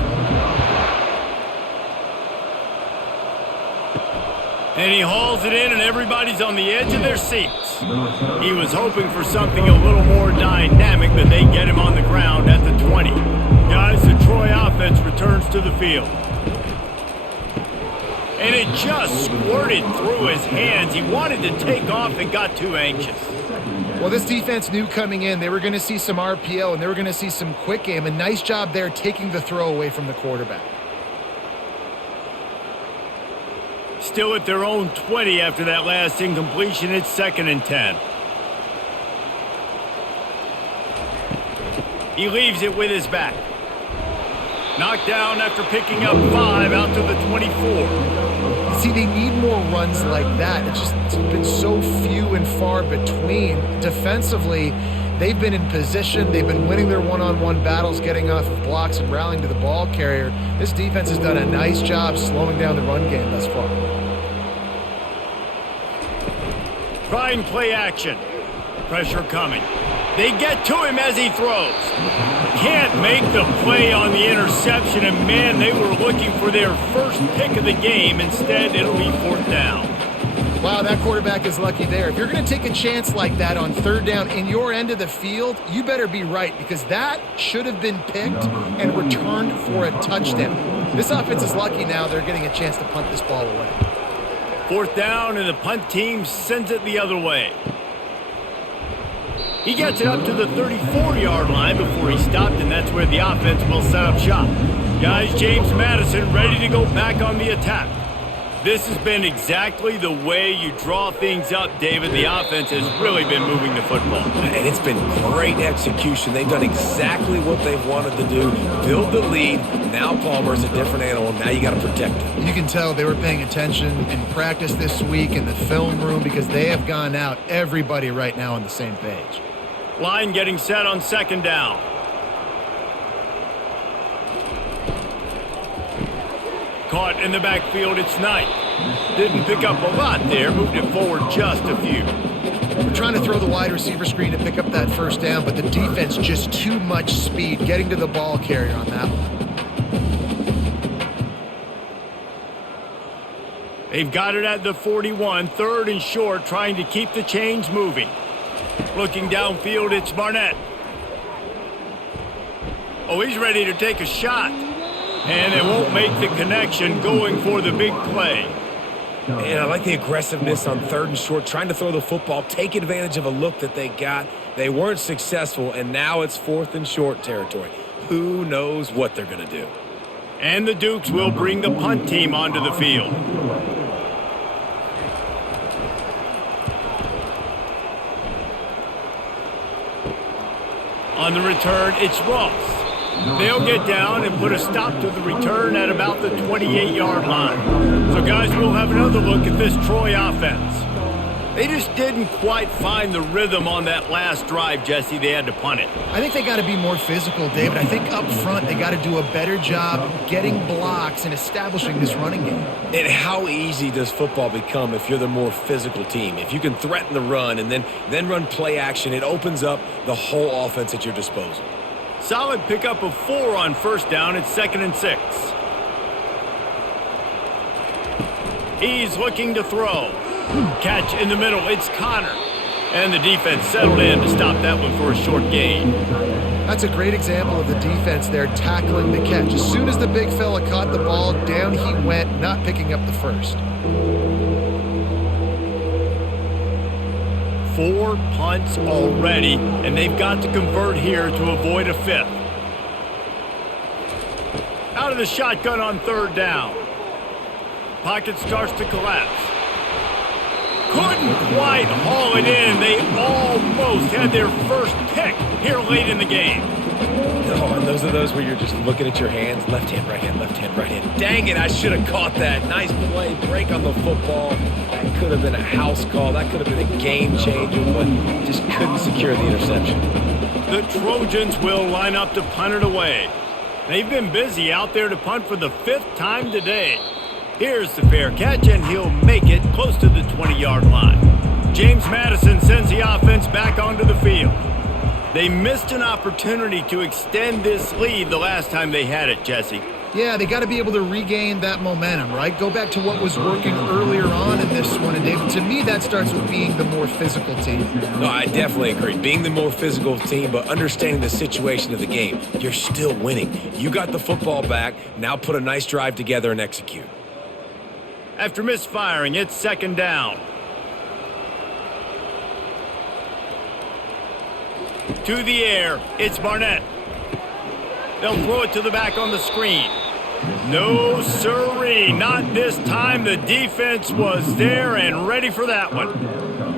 And he hauls it in, and everybody's on the edge of their seats. He was hoping for something a little more dynamic, but they get him on the ground at the 20. Guys, the Troy offense returns to the field. And it just squirted through his hands. He wanted to take off and got too anxious. Well, this defense knew coming in they were going to see some RPO and they were going to see some quick game. A nice job there taking the throw away from the quarterback. Still at their own 20 after that last incompletion. It's 2nd and 10. He leaves it with his back. Knocked down after picking up 5 out to the 24. See, they need more runs like that. It's been so few and far between. Defensively, they've been in position. They've been winning their one-on-one battles, getting off of blocks and rallying to the ball carrier. This defense has done a nice job slowing down the run game thus far. Trying play action. Pressure coming. They get to him as he throws. Can't make the play on the interception, and man, they were looking for their first pick of the game. Instead, it'll be 4th down. Wow, that quarterback is lucky there. If you're going to take a chance like that on 3rd down in your end of the field, you better be right, because that should have been picked and returned for a touchdown. This offense is lucky now they're getting a chance to punt this ball away. 4th down, and the punt team sends it the other way. He gets it up to the 34-yard line before he stopped, and that's where the offense will set up shop. Guys, James Madison ready to go back on the attack. This has been exactly the way you draw things up, David. The offense has really been moving the football. And it's been great execution. They've done exactly what they've wanted to do. Build the lead. Now Palmer's a different animal. Now you got to protect him. You can tell they were paying attention in practice this week in the film room, because they have gone out, everybody right now on the same page. Line getting set on 2nd down. Caught in the backfield, it's Knight. Didn't pick up a lot there, moved it forward just a few. We're trying to throw the wide receiver screen to pick up that first down, but the defense just too much speed getting to the ball carrier on that one. They've got it at the 41, 3rd and short, trying to keep the chains moving. Looking downfield, it's Barnett. Oh, he's ready to take a shot. And they won't make the connection, going for the big play. And I like the aggressiveness on 3rd and short, trying to throw the football, take advantage of a look that they got. They weren't successful, and now it's 4th and short territory. Who knows what they're going to do? And the Dukes will bring the punt team onto the field. On the return, it's Ross. They'll get down and put a stop to the return at about the 28-yard line. So, guys, we'll have another look at this Troy offense. They just didn't quite find the rhythm on that last drive, Jesse. They had to punt it. I think they got to be more physical, David. I think up front they got to do a better job getting blocks and establishing this running game. And how easy does football become if you're the more physical team? If you can threaten the run and then run play action, it opens up the whole offense at your disposal. Solid pickup of 4 on first down. It's 2nd and 6. He's looking to throw. Catch in the middle. It's Connor. And the defense settled in to stop that one for a short gain. That's a great example of the defense there tackling the catch. As soon as the big fella caught the ball, down he went, not picking up the first. 4 punts already, and they've got to convert here to avoid a 5th. Out of the shotgun on 3rd down. Pocket starts to collapse. Couldn't quite haul it in. They almost had their first pick here late in the game. Oh, and those are those where you're just looking at your hands. Left hand, right hand, left hand, right hand. Dang it, I should have caught that. Nice play, break on the football. That could have been a house call. That could have been a game changer, but just couldn't secure the interception. The Trojans will line up to punt it away. They've been busy out there to punt for the 5th time today. Here's the fair catch, and he'll make it close to the 20-yard line. James Madison sends the offense back onto the field. They missed an opportunity to extend this lead the last time they had it, Jesse. Yeah, they got to be able to regain that momentum, right? Go back to what was working earlier on in this one. And David, to me, that starts with being the more physical team. No, I definitely agree. Being the more physical team, but understanding the situation of the game. You're still winning. You got the football back. Now put a nice drive together and execute. After misfiring, it's 2nd down. To the air, it's Barnett. They'll throw it to the back on the screen. No sirree, not this time. The defense was there and ready for that one.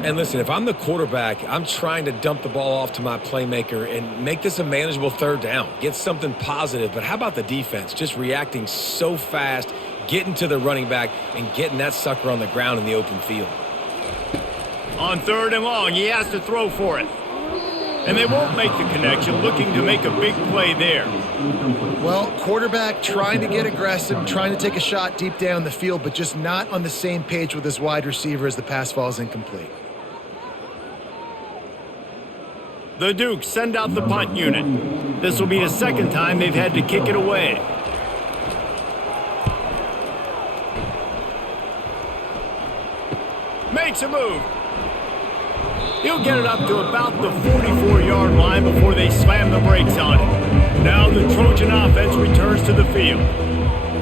And listen, if I'm the quarterback, I'm trying to dump the ball off to my playmaker and make this a manageable 3rd down. Get something positive. But how about the defense? Just reacting so fast, getting to the running back, and getting that sucker on the ground in the open field. On 3rd and long, he has to throw for it. And they won't make the connection, looking to make a big play there. Well, quarterback trying to get aggressive, trying to take a shot deep down the field, but just not on the same page with his wide receiver as the pass falls incomplete. The Dukes send out the punt unit. This will be the 2nd time they've had to kick it away. Makes a move. He'll get it up to about the 44-yard line before they slam the brakes on it. Now the Trojan offense returns to the field.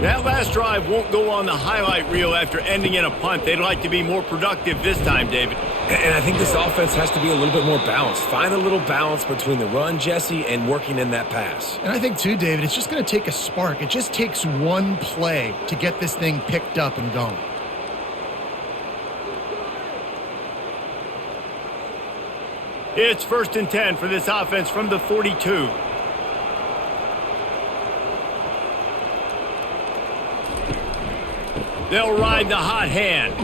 That last drive won't go on the highlight reel after ending in a punt. They'd like to be more productive this time, David. And I think this offense has to be a little bit more balanced. Find a little balance between the run, Jesse, and working in that pass. And I think, too, David, it's just going to take a spark. It just takes one play to get this thing picked up and going. It's 1st and 10 for this offense from the 42. They'll ride the hot hand.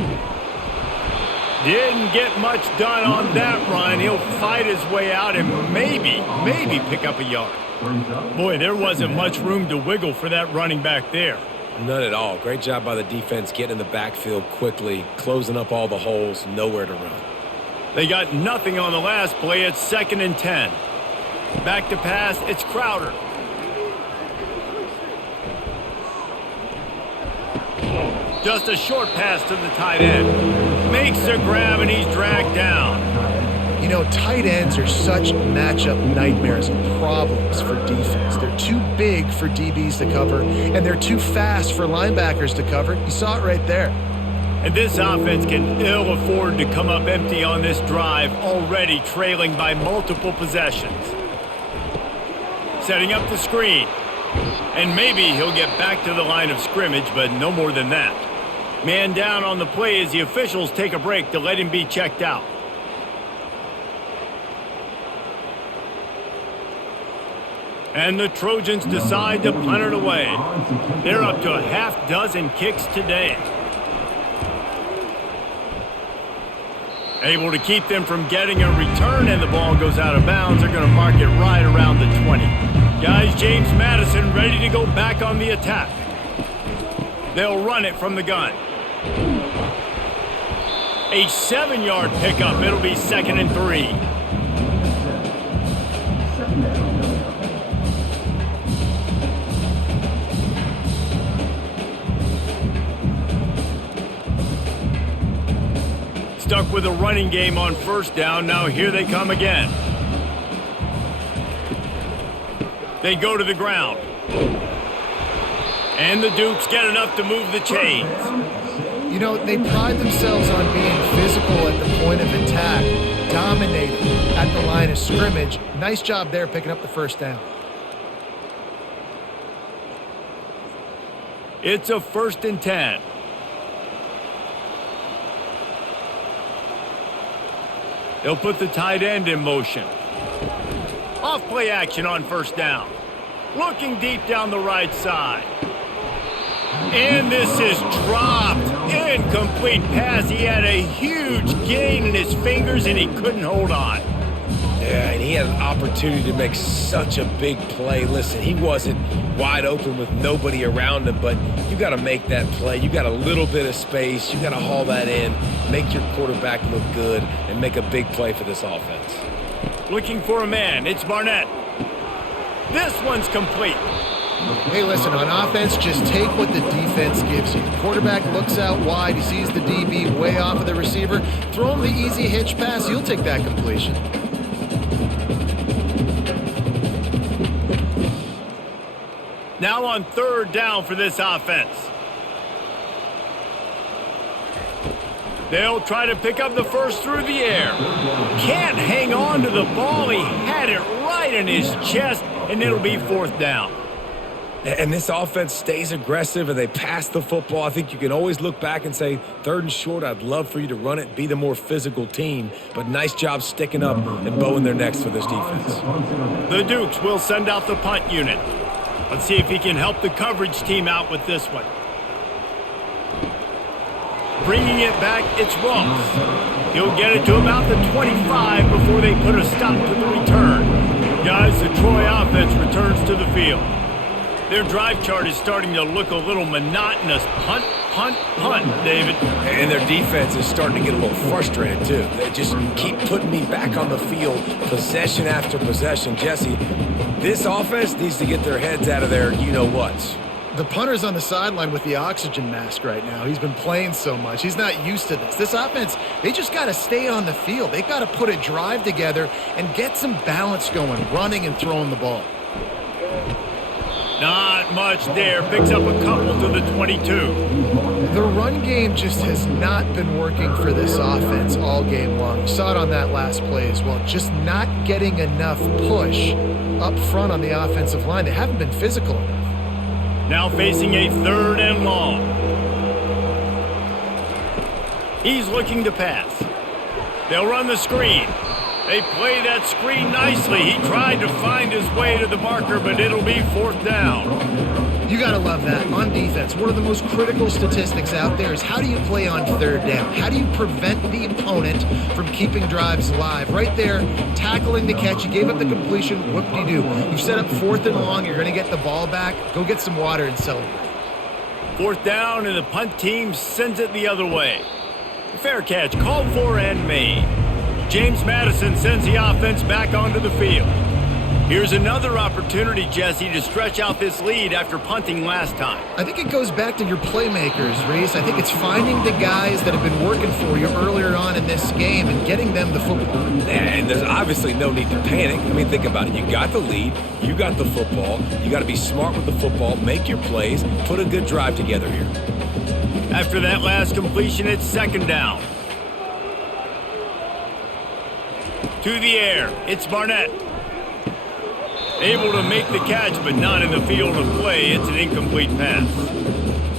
Didn't get much done on that run. He'll fight his way out and maybe pick up a yard. Boy, there wasn't much room to wiggle for that running back there. None at all. Great job by the defense getting in the backfield quickly, closing up all the holes, nowhere to run. They got nothing on the last play. It's 2nd and 10. Back to pass. It's Crowder. Just a short pass to the tight end. Makes the grab, and he's dragged down. You know, tight ends are such matchup nightmares and problems for defense. They're too big for DBs to cover, and they're too fast for linebackers to cover. You saw it right there. And this offense can ill afford to come up empty on this drive, already trailing by multiple possessions. Setting up the screen. And maybe he'll get back to the line of scrimmage, but no more than that. Man down on the play as the officials take a break to let him be checked out. And the Trojans decide to punt it away. They're up to a half dozen kicks today. Able to keep them from getting a return, and the ball goes out of bounds. They're going to mark it right around the 20. Guys, James Madison ready to go back on the attack. They'll run it from the gun. A 7-yard pickup. It'll be 2nd and 3. Stuck with a running game on 1st down. Now here they come again. They go to the ground. And the Dukes get enough to move the chains. You know, they pride themselves on being physical at the point of attack, dominating at the line of scrimmage. Nice job there picking up the 1st down. It's a 1st and 10. They'll put the tight end in motion. Off play action on 1st down. Looking deep down the right side. And this is dropped. Incomplete pass. He had a huge gain in his fingers, and he couldn't hold on. Yeah, and he had an opportunity to make such a big play. Listen, he wasn't wide open with nobody around him, but you got to make that play. You got a little bit of space. You got to haul that in, make your quarterback look good, and make a big play for this offense. Looking for a man. It's Barnett. This one's complete. Hey, listen, on offense, just take what the defense gives you. Quarterback looks out wide. He sees the DB way off of the receiver. Throw him the easy hitch pass. He'll take that completion. Now on 3rd down for this offense. They'll try to pick up the first through the air. Can't hang on to the ball. He had it right in his chest, and it'll be 4th down. And this offense stays aggressive, and they pass the football. I think you can always look back and say, 3rd and short, I'd love for you to run it, be the more physical team. But nice job sticking up and bowing their necks for this defense. The Dukes will send out the punt unit. Let's see if he can help the coverage team out with this one. Bringing it back, it's Ross. He'll get it to about the 25 before they put a stop to the return. Guys, the Troy offense returns to the field. Their drive chart is starting to look a little monotonous. Punt, punt, punt, David. And their defense is starting to get a little frustrated, too. They just keep putting me back on the field, possession after possession. Jesse, this offense needs to get their heads out of their you-know-whats. The punter's on the sideline with the oxygen mask right now. He's been playing so much. He's not used to this. This offense, they just got to stay on the field. They've got to put a drive together and get some balance going, running and throwing the ball. Not much there. Picks up a couple to the 22. The run game just has not been working for this offense all game long. You saw it on that last play as well. Just not getting enough push up front on the offensive line. They haven't been physical enough. Now facing a 3rd and long. He's looking to pass. They'll run the screen. They play that screen nicely. He tried to find his way to the marker, but it'll be 4th down. You got to love that. On defense, one of the most critical statistics out there is how do you play on 3rd down? How do you prevent the opponent from keeping drives alive? Right there, tackling the catch. You gave up the completion. What do you do? You set up 4th and long. You're going to get the ball back. Go get some water and celebrate. 4th down, and the punt team sends it the other way. Fair catch called for and made. James Madison sends the offense back onto the field. Here's another opportunity, Jesse, to stretch out this lead after punting last time. I think it goes back to your playmakers, Reese. I think it's finding the guys that have been working for you earlier on in this game and getting them the football. And there's obviously no need to panic. I mean, think about it. You got the lead. You got the football. You got to be smart with the football, make your plays, put a good drive together here. After that last completion, it's second down. To the air, it's Barnett. Able to make the catch, but not in the field of play. It's an incomplete pass.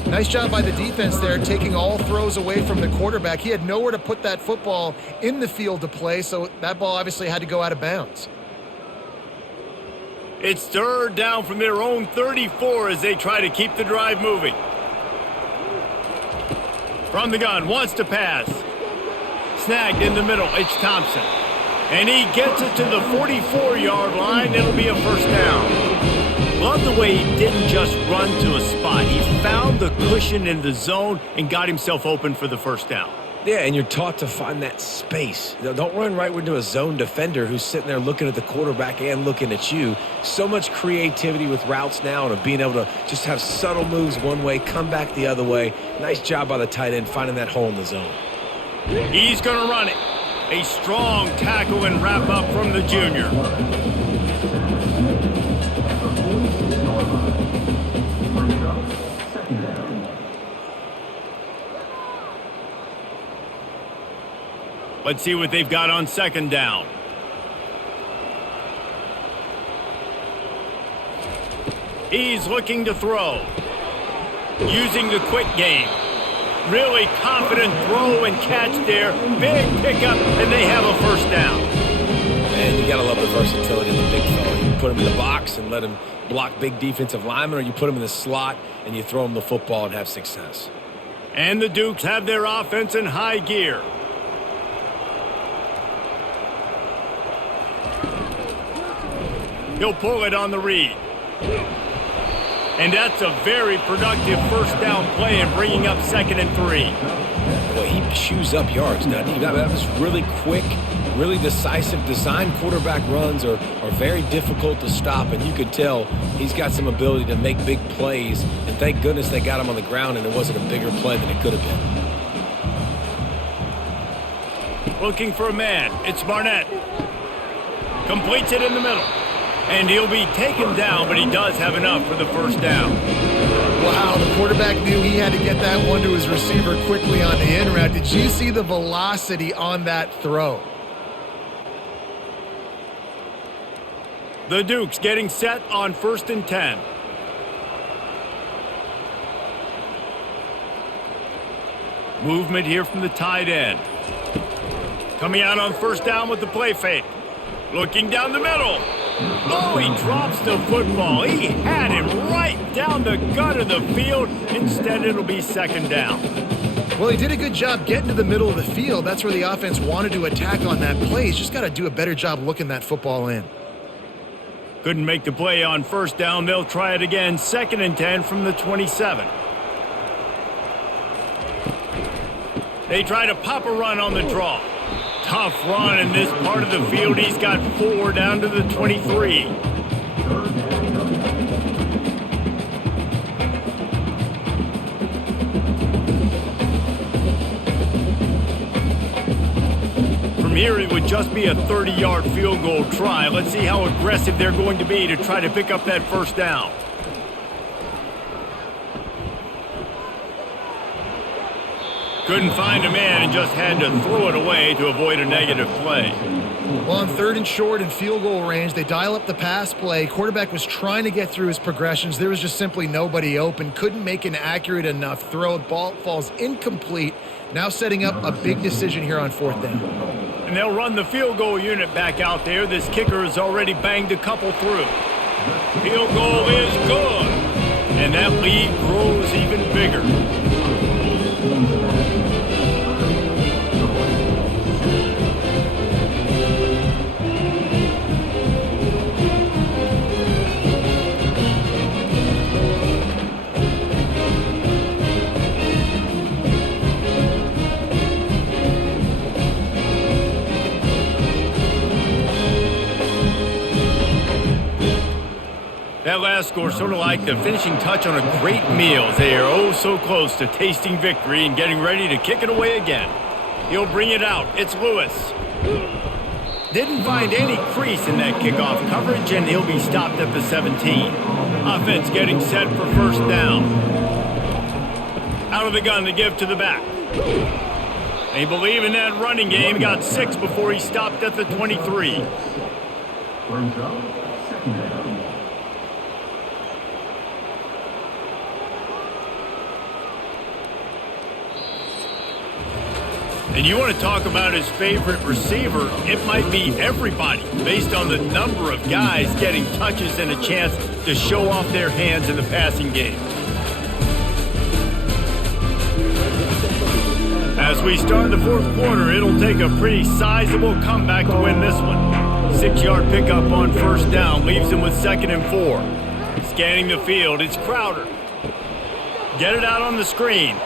Nice job by the defense there, taking all throws away from the quarterback. He had nowhere to put that football in the field to play, so that ball obviously had to go out of bounds. It's third down from their own 34 as they try to keep the drive moving. From the gun, wants to pass. Snagged in the middle, it's Thompson. And he gets it to the 44-yard line. It'll be a first down. Love the way he didn't just run to a spot. He found the cushion in the zone and got himself open for the first down. Yeah, and you're taught to find that space. Don't run right into a zone defender who's sitting there looking at the quarterback and looking at you. So much creativity with routes now and being able to just have subtle moves one way, come back the other way. Nice job by the tight end finding that hole in the zone. He's going to run it. A strong tackle and wrap up from the junior. Let's see what they've got on second down. He's looking to throw. Using the quick game. Really confident throw and catch there. Big pickup, and they have a first down. And you got to love the versatility of the big fella. You put him in the box and let him block big defensive linemen, or you put him in the slot and you throw him the football and have success. And the Dukes have their offense in high gear. He'll pull it on the read. And that's a very productive first down play and bringing up 2nd and 3. Well, he chews up yards, doesn't he? That was really quick, really decisive. Design quarterback runs are very difficult to stop, and you could tell he's got some ability to make big plays. And thank goodness they got him on the ground and it wasn't a bigger play than it could have been. Looking for a man. It's Barnett. Completes it in the middle. And he'll be taken down, but he does have enough for the first down. Wow, the quarterback knew he had to get that one to his receiver quickly on the in route. Did you see the velocity on that throw? The Dukes getting set on 1st and 10. Movement here from the tight end. Coming out on first down with the play fake. Looking down the middle. Oh, he drops the football. He had him right down the gut of the field. Instead, it'll be 2nd down. Well, he did a good job getting to the middle of the field. That's where the offense wanted to attack on that play. He's just got to do a better job looking that football in. Couldn't make the play on first down. They'll try it again. 2nd and 10 from the 27. They try to pop a run on the draw. Tough run in this part of the field. He's got 4 down to the 23. From here, it would just be a 30-yard field goal try. Let's see how aggressive they're going to be to try to pick up that first down. Couldn't find a man and just had to throw it away to avoid a negative play. Well, on 3rd and short and field goal range, they dial up the pass play. Quarterback was trying to get through his progressions. There was just simply nobody open. Couldn't make an accurate enough throw. Ball falls incomplete. Now setting up a big decision here on 4th down. And they'll run the field goal unit back out there. This kicker has already banged a couple through. Field goal is good. And that lead grows even bigger. That last score sort of like the finishing touch on a great meal. They are oh so close to tasting victory and getting ready to kick it away again. He'll bring it out. It's Lewis. Didn't find any crease in that kickoff coverage, and he'll be stopped at the 17. Offense getting set for first down. Out of the gun to give to the back. They believe in that running game. Got 6 before he stopped at the 23. And you want to talk about his favorite receiver, it might be everybody based on the number of guys getting touches and a chance to show off their hands in the passing game. As we start the fourth quarter, it'll take a pretty sizable comeback to win this one. 6-yard pickup on first down leaves him with 2nd and 4. Scanning the field, it's Crowder. Get it out on the screen.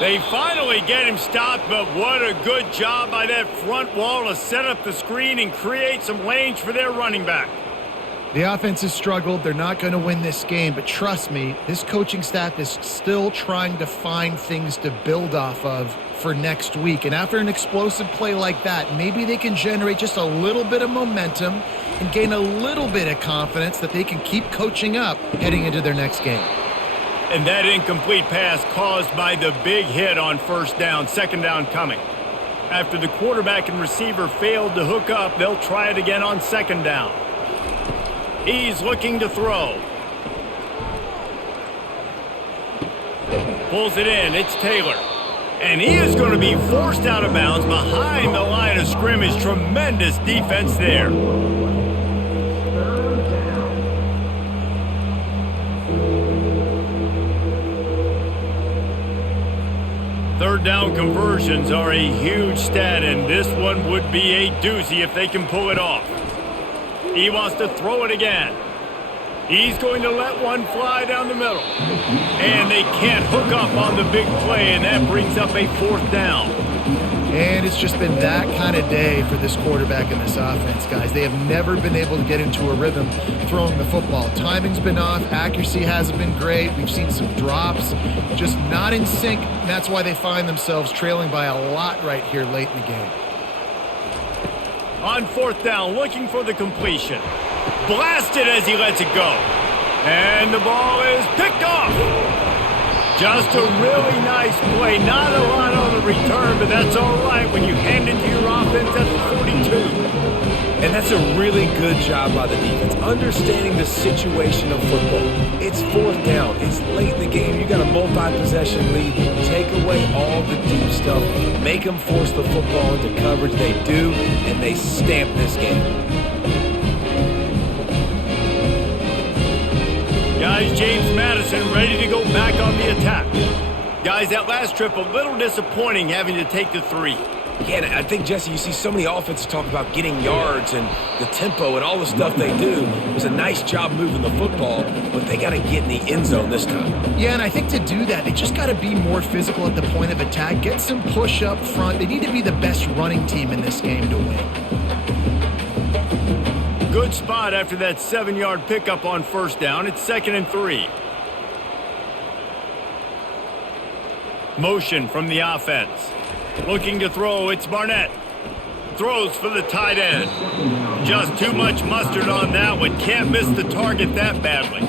They finally get him stopped, but what a good job by that front wall to set up the screen and create some lanes for their running back. The offense has struggled. They're not going to win this game, but trust me, this coaching staff is still trying to find things to build off of for next week. And after an explosive play like that, maybe they can generate just a little bit of momentum and gain a little bit of confidence that they can keep coaching up heading into their next game. And that incomplete pass caused by the big hit on first down, 2nd down coming. After the quarterback and receiver failed to hook up, they'll try it again on 2nd down. He's looking to throw. Pulls it in, it's Taylor. And he is going to be forced out of bounds behind the line of scrimmage. Tremendous defense there. Third down conversions are a huge stat, and this one would be a doozy if they can pull it off. He wants to throw it again. He's going to let one fly down the middle. And they can't hook up on the big play, and that brings up a 4th down. And it's just been that kind of day for this quarterback and this offense, guys. They have never been able to get into a rhythm throwing the football. Timing's been off. Accuracy hasn't been great. We've seen some drops. Just not in sync. And that's why they find themselves trailing by a lot right here late in the game. On 4th down, looking for the completion. Blasted as he lets it go. And the ball is picked off. Just a really nice play. Not a lot on the return, but that's all right when you hand it to your offense at the 42. And that's a really good job by the defense, understanding the situation of football. It's 4th down. It's late in the game. You got a multi-possession lead. Take away all the deep stuff. Make them force the football into coverage. They do, and they stamp this game. Guys, James Madison ready to go back on the attack. Guys, that last trip a little disappointing having to take the 3. Yeah, and I think, Jesse, you see so many offenses talk about getting yards and the tempo and all the stuff they do. It was a nice job moving the football, but they got to get in the end zone this time. Yeah, and I think to do that, they just got to be more physical at the point of attack, get some push up front. They need to be the best running team in this game to win. Good spot after that 7-yard pickup on first down. It's 2nd and 3. Motion from the offense. Looking to throw, it's Barnett. Throws for the tight end. Just too much mustard on that one. Can't miss the target that badly.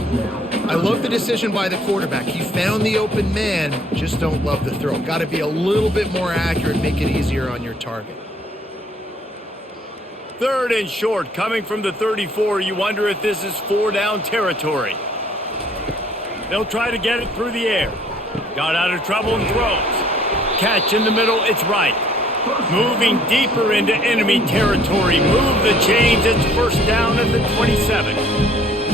I love the decision by the quarterback. He found the open man, just don't love the throw. Got to be a little bit more accurate, make it easier on your target. 3rd and short, coming from the 34. You wonder if this is 4-down territory. They'll try to get it through the air. Got out of trouble and throws. Catch in the middle, it's right. Moving deeper into enemy territory. Move the chains, it's first down at the 27.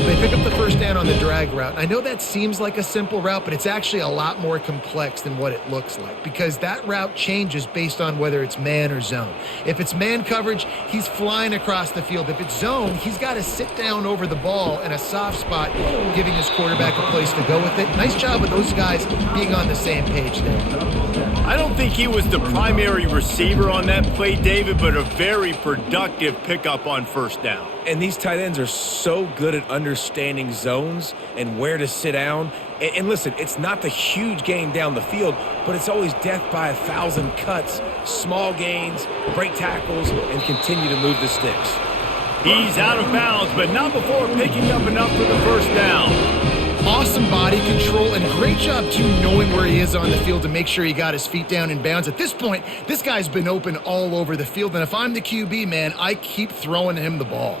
They pick up the first down on the drag route. I know that seems like a simple route, but it's actually a lot more complex than what it looks like because that route changes based on whether it's man or zone. If it's man coverage, he's flying across the field. If it's zone, he's got to sit down over the ball in a soft spot, giving his quarterback a place to go with it. Nice job with those guys being on the same page there. I don't think he was the primary receiver on that play, David, but a very productive pickup on first down. And these tight ends are so good at understanding understanding zones and where to sit down. And listen, it's not the huge gain down the field, but it's always death by 1,000 cuts, small gains, break tackles, and continue to move the sticks. He's out of bounds, but not before picking up enough for the first down. Awesome body control and great job, too, knowing where he is on the field to make sure he got his feet down in bounds. At this point, this guy's been open all over the field, and if I'm the QB, man, I keep throwing him the ball.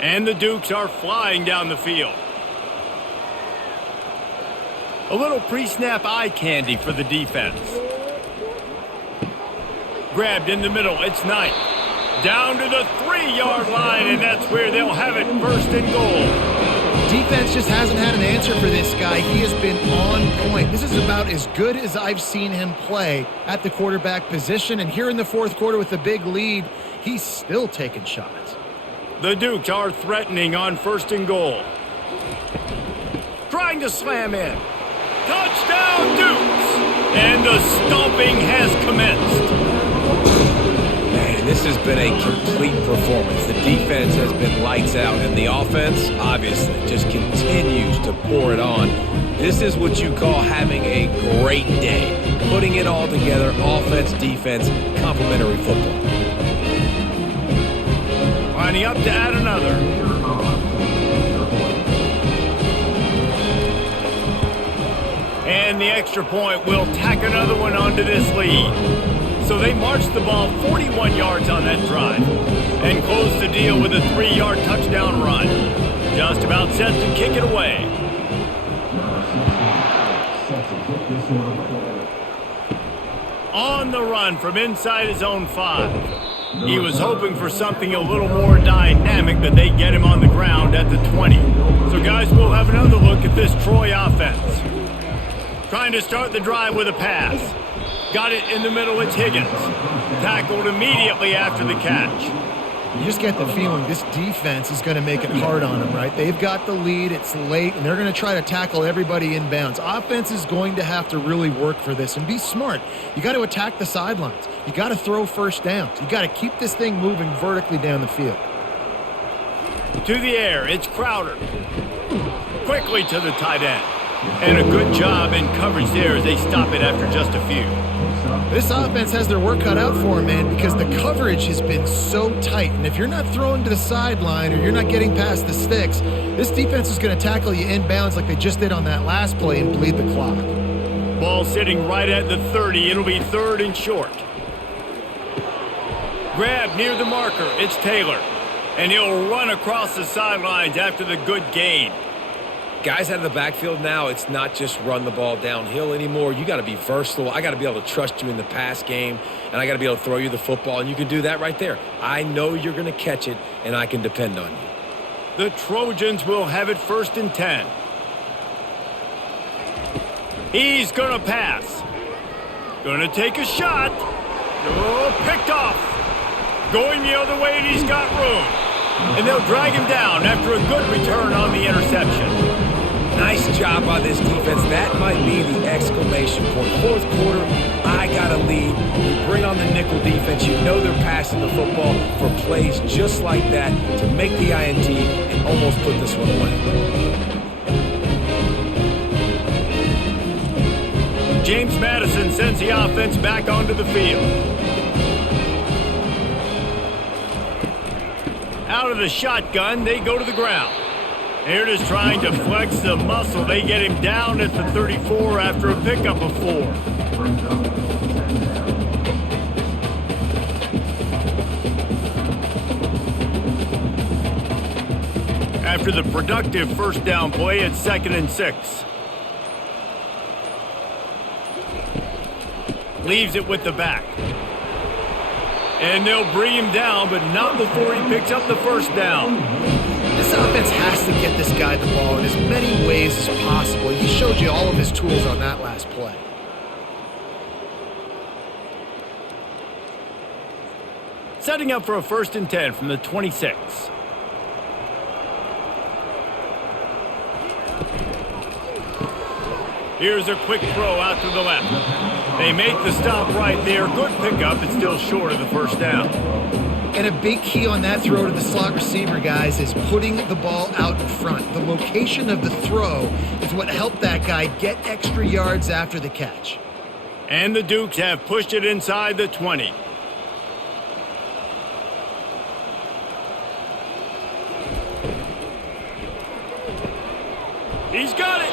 And the Dukes are flying down the field. A little pre-snap eye candy for the defense. Grabbed in the middle, it's Knight. Down to the 3-yard line, and that's where they'll have it, first and goal. Defense just hasn't had an answer for this guy. He has been on point. This is about as good as I've seen him play at the quarterback position, and here in the fourth quarter with a big lead, he's still taking shots. The Dukes are threatening on first and goal. Trying to slam in. Touchdown, Dukes! And the stomping has commenced. Man, this has been a complete performance. The defense has been lights out, and the offense, obviously, just continues to pour it on. This is what you call having a great day. Putting it all together, offense, defense, complementary football. Lining up to add another. And the extra point will tack another one onto this lead. So they march the ball 41 yards on that drive and close the deal with a 3-yard touchdown run. Just about set to kick it away. On the run from inside his own 5. He was hoping for something a little more dynamic, but they get him on the ground at the 20. So guys, we'll have another look at this Troy offense. Trying to start the drive with a pass. Got it in the middle, it's Higgins. Tackled immediately after the catch. You just get the feeling this defense is going to make it hard on them, right? They've got the lead, it's late, and they're going to try to tackle everybody in bounds. Offense is going to have to really work for this and be smart. You got to attack the sidelines. You got to throw first downs. You got to keep this thing moving vertically down the field. To the air, it's Crowder. Quickly to the tight end. And a good job in coverage there as they stop it after just a few. This offense has their work cut out for them, man, because the coverage has been so tight. And if you're not throwing to the sideline or you're not getting past the sticks, this defense is going to tackle you inbounds like they just did on that last play and bleed the clock. Ball sitting right at the 30. It'll be 3rd and short. Grab near the marker. It's Taylor. And he'll run across the sidelines after the good gain. Guys out of the backfield now, it's not just run the ball downhill anymore. You got to be versatile. I got to be able to trust you in the pass game, and I got to be able to throw you the football, and you can do that right there. I know you're going to catch it, and I can depend on you. The Trojans will have it 1st and 10. He's going to pass. Going to take a shot. Oh, picked off. Going the other way, and he's got room. And they'll drag him down after a good return on the interception. Nice job by this defense. That might be the exclamation point. Fourth quarter, I got a lead. You bring on the nickel defense. You know they're passing the football for plays just like that to make the INT and almost put this one away. James Madison sends the offense back onto the field. Out of the shotgun, they go to the ground. They're just trying to flex the muscle. They get him down at the 34 after a pickup of 4. After the productive first down play, it's 2nd and 6. Leaves it with the back. And they'll bring him down, but not before he picks up the first down. This offense has to get this guy the ball in as many ways as possible. He showed you all of his tools on that last play. Setting up for a 1st and 10 from the 26. Here's a quick throw out to the left. They make the stop right there. Good pickup. It's still short of the first down. And a big key on that throw to the slot receiver, guys, is putting the ball out in front. The location of the throw is what helped that guy get extra yards after the catch. And the Dukes have pushed it inside the 20. He's got it.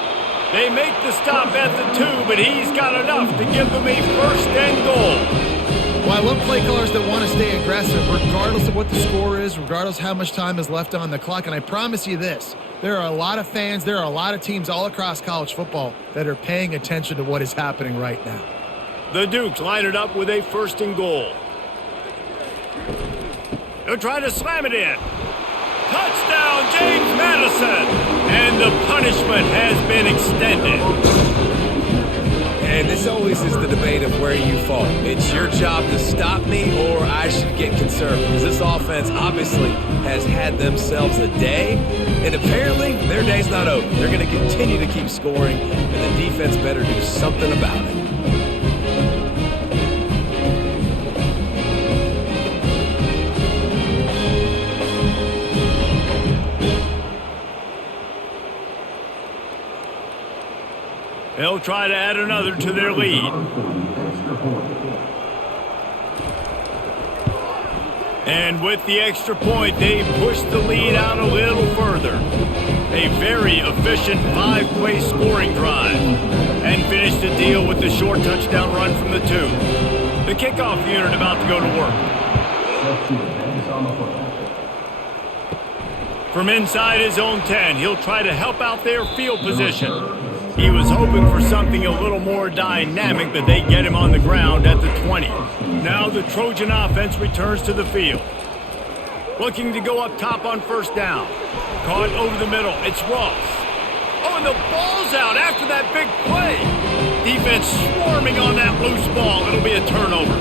They make the stop at the 2, but he's got enough to give them a first and goal. Well, I love play callers that want to stay aggressive regardless of what the score is, regardless how much time is left on the clock. And I promise you this, there are a lot of fans, there are a lot of teams all across college football that are paying attention to what is happening right now. The Dukes line it up with a first and goal. They'll try to slam it in. Touchdown, James Madison! And the punishment has been extended. And this always is the debate of where you fall. It's your job to stop me or I should get conservative. Because this offense obviously has had themselves a day. And apparently their day's not over. They're going to continue to keep scoring. And the defense better do something about it. They'll try to add another to their lead. And with the extra point, they push the lead out a little further. A very efficient 5-play scoring drive. And finish the deal with the short touchdown run from the 2. The kickoff unit about to go to work. From inside his own 10, he'll try to help out their field position. He was hoping for something a little more dynamic, but they get him on the ground at the 20. Now the Trojan offense returns to the field. Looking to go up top on first down. Caught over the middle. It's Ross. Oh, and the ball's out after that big play. Defense swarming on that loose ball. It'll be a turnover.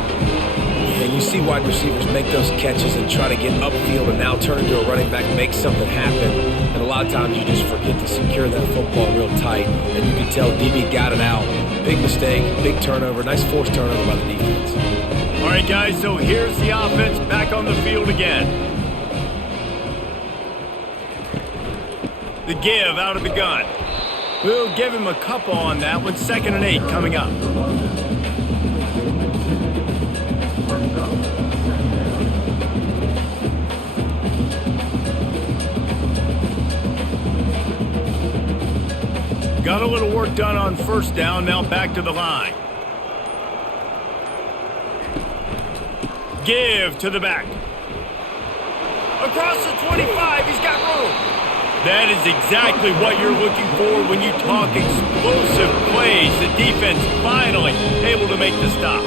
And you see wide receivers make those catches and try to get upfield and now turn into a running back, make something happen. And a lot of times you just forget to secure that football real tight. And you can tell DB got it out. Big mistake, big turnover, nice forced turnover by the defense. All right, guys, so here's the offense back on the field again. The give out of the gun. We'll give him a couple on that one. 2nd and 8 coming up. Got a little work done on first down, now back to the line. Give to the back. Across the 25, he's got room. That is exactly what you're looking for when you talk explosive plays. The defense finally able to make the stop.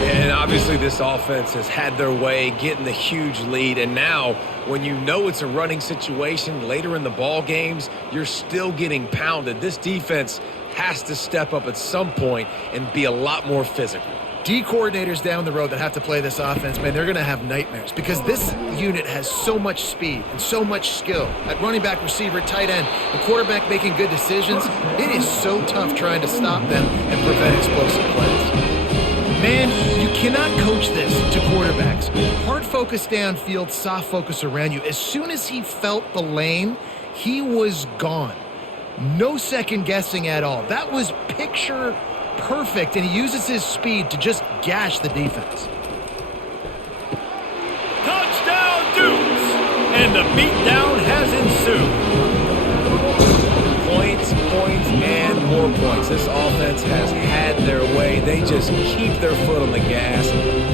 And obviously this offense has had their way getting the huge lead. And now when you know it's a running situation later in the ball games, you're still getting pounded. This defense has to step up at some point and be a lot more physical. D coordinators down the road that have to play this offense, man, they're going to have nightmares because this unit has so much speed and so much skill at running back, receiver, tight end, the quarterback making good decisions. It is so tough trying to stop them and prevent explosive plays. Man, you cannot coach this to quarterbacks. Hard focus downfield, soft focus around you. As soon as he felt the lane, he was gone. No second guessing at all. That was picture perfect, and he uses his speed to just gash the defense. Touchdown, Dukes! And the beatdown has ensued. Points, and more points. This offense has had their way. They just keep their foot on the gas,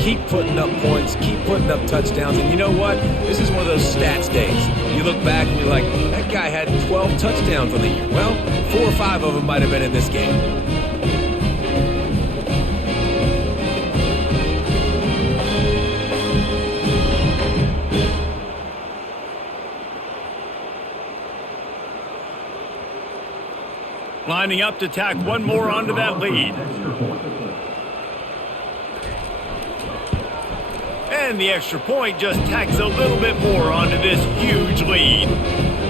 keep putting up points, keep putting up touchdowns. And you know what? This is one of those stats days. You look back and you're like, that guy had 12 touchdowns on the year. Well, 4 or 5 of them might have been in this game. Lining up to tack one more onto that lead. And the extra point just tacks a little bit more onto this huge lead.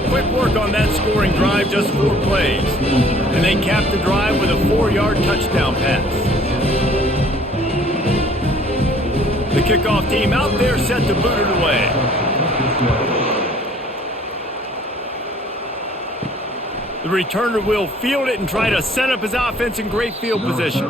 Quick work on that scoring drive, just 4 plays. And they cap the drive with a 4-yard touchdown pass. The kickoff team out there set to boot it away. The returner will field it and try to set up his offense in great field position.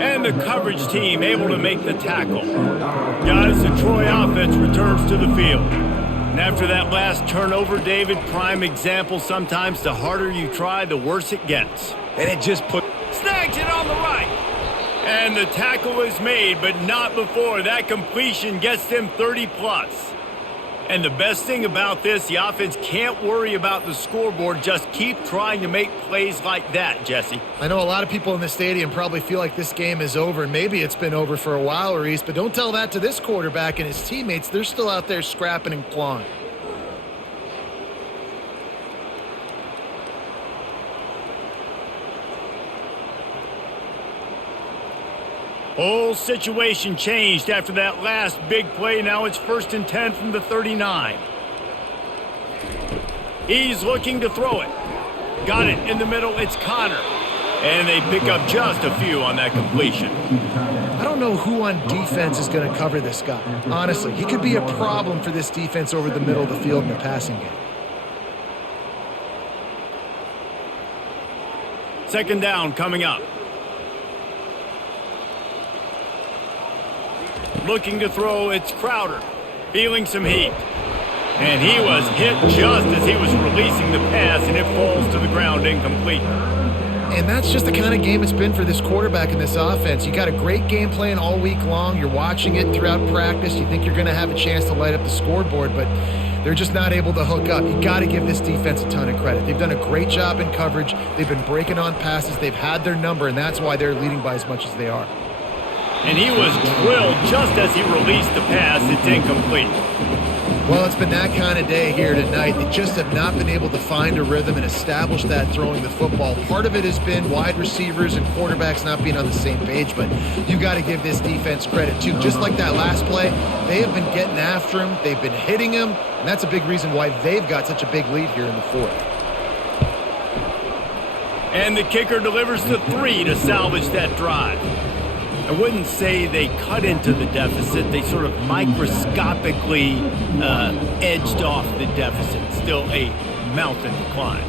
And the coverage team able to make the tackle. Guys, the Troy offense returns to the field. And after that last turnover, David, prime example, sometimes the harder you try, the worse it gets. And it just snags it on the right. And the tackle is made, but not before that completion gets them 30+. And the best thing about this, the offense can't worry about the scoreboard. Just keep trying to make plays like that, Jesse. I know a lot of people in the stadium probably feel like this game is over, and maybe it's been over for a while, Reese, but don't tell that to this quarterback and his teammates. They're still out there scrapping and clawing. Whole situation changed after that last big play. Now it's 1st and 10 from the 39. He's looking to throw it. Got it in the middle. It's Connor. And they pick up just a few on that completion. I don't know who on defense is going to cover this guy. Honestly, he could be a problem for this defense over the middle of the field in the passing game. 2nd down coming up. Looking to throw, it's Crowder. Feeling some heat. And he was hit just as he was releasing the pass, and it falls to the ground incomplete. And that's just the kind of game it's been for this quarterback in this offense. You got a great game plan all week long. You're watching it throughout practice. You think you're going to have a chance to light up the scoreboard, but they're just not able to hook up. You got to give this defense a ton of credit. They've done a great job in coverage. They've been breaking on passes. They've had their number, and that's why they're leading by as much as they are. And he was drilled just as he released the pass. It's incomplete. Well, it's been that kind of day here tonight. They just have not been able to find a rhythm and establish that throwing the football. Part of it has been wide receivers and quarterbacks not being on the same page, but you got to give this defense credit too. Just like that last play, they have been getting after him. They've been hitting him, and that's a big reason why they've got such a big lead here in the 4th. And the kicker delivers the 3 to salvage that drive. I wouldn't say they cut into the deficit. They sort of microscopically edged off the deficit. Still a mountain to climb.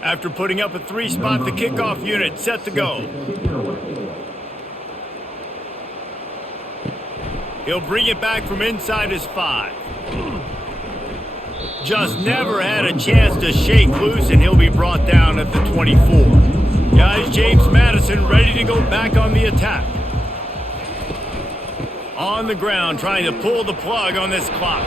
After putting up a 3-spot, the kickoff unit set to go. He'll bring it back from inside his 5. Just never had a chance to shake loose, and he'll be brought down at the 24. Guys, James Madison ready to go back on the attack. On the ground, trying to pull the plug on this clock.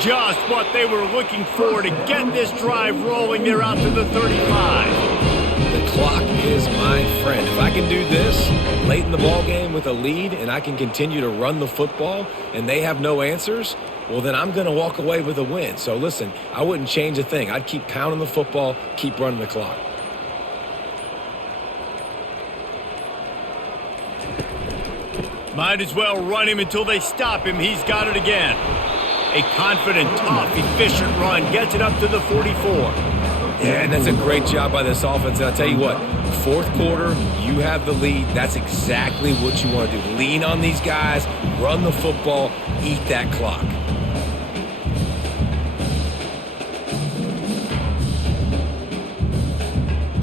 Just what they were looking for to get this drive rolling. They're out to the 35. The clock is my friend. If I can do this late in the ball game with a lead and I can continue to run the football and they have no answers, well, then I'm going to walk away with a win. So listen, I wouldn't change a thing. I'd keep pounding the football, keep running the clock. Might as well run him until they stop him. He's got it again. A confident, tough, efficient run gets it up to the 44. Yeah, and that's a great job by this offense. And I'll tell you what, 4th quarter, you have the lead. That's exactly what you want to do. Lean on these guys, run the football, eat that clock.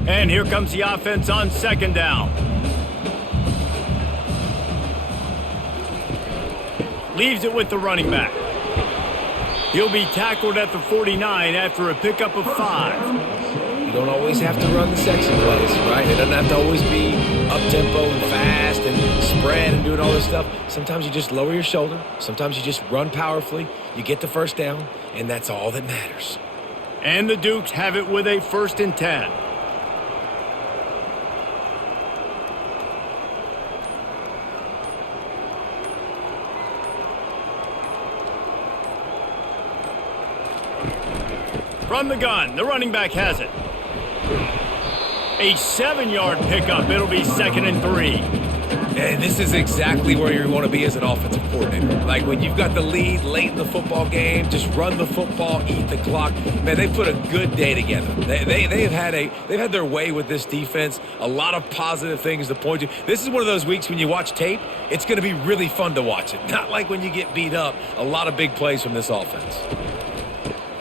And here comes the offense on 2nd down. Leaves it with the running back. He'll be tackled at the 49 after a pickup of 5. You don't always have to run the sexy plays, right? It doesn't have to always be up-tempo and fast and spread and doing all this stuff. Sometimes you just lower your shoulder. Sometimes you just run powerfully. You get the 1st down, and that's all that matters. And the Dukes have it with a 1st and 10. From the gun, the running back has it. A 7-yard pickup. It'll be 2nd and 3. And this is exactly where you want to be as an offensive coordinator. Like when you've got the lead late in the football game, just run the football, eat the clock. Man, they put a good day together. They've had their way with this defense. A lot of positive things to point to. This is one of those weeks when you watch tape, it's going to be really fun to watch it. Not like when you get beat up. A lot of big plays from this offense.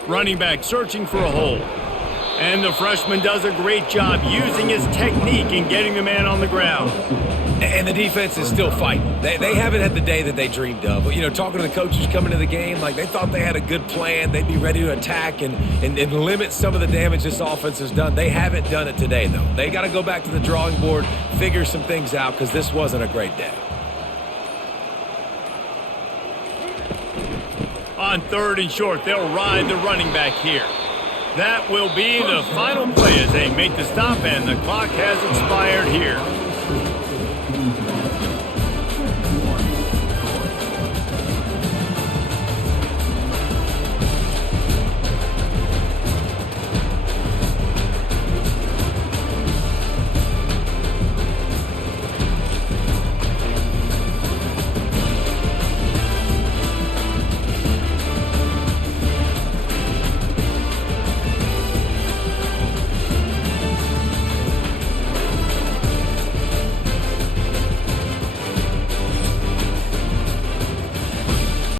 Running back searching for a hole. And the freshman does a great job using his technique and getting the man on the ground. And the defense is still fighting. They haven't had the day that they dreamed of. You know, talking to the coaches coming to the game, like they thought they had a good plan. They'd be ready to attack and limit some of the damage this offense has done. They haven't done it today, though. They got to go back to the drawing board, figure some things out, because this wasn't a great day. On 3rd and short, they'll ride the running back here. That will be the final play as they make the stop, and the clock has expired here.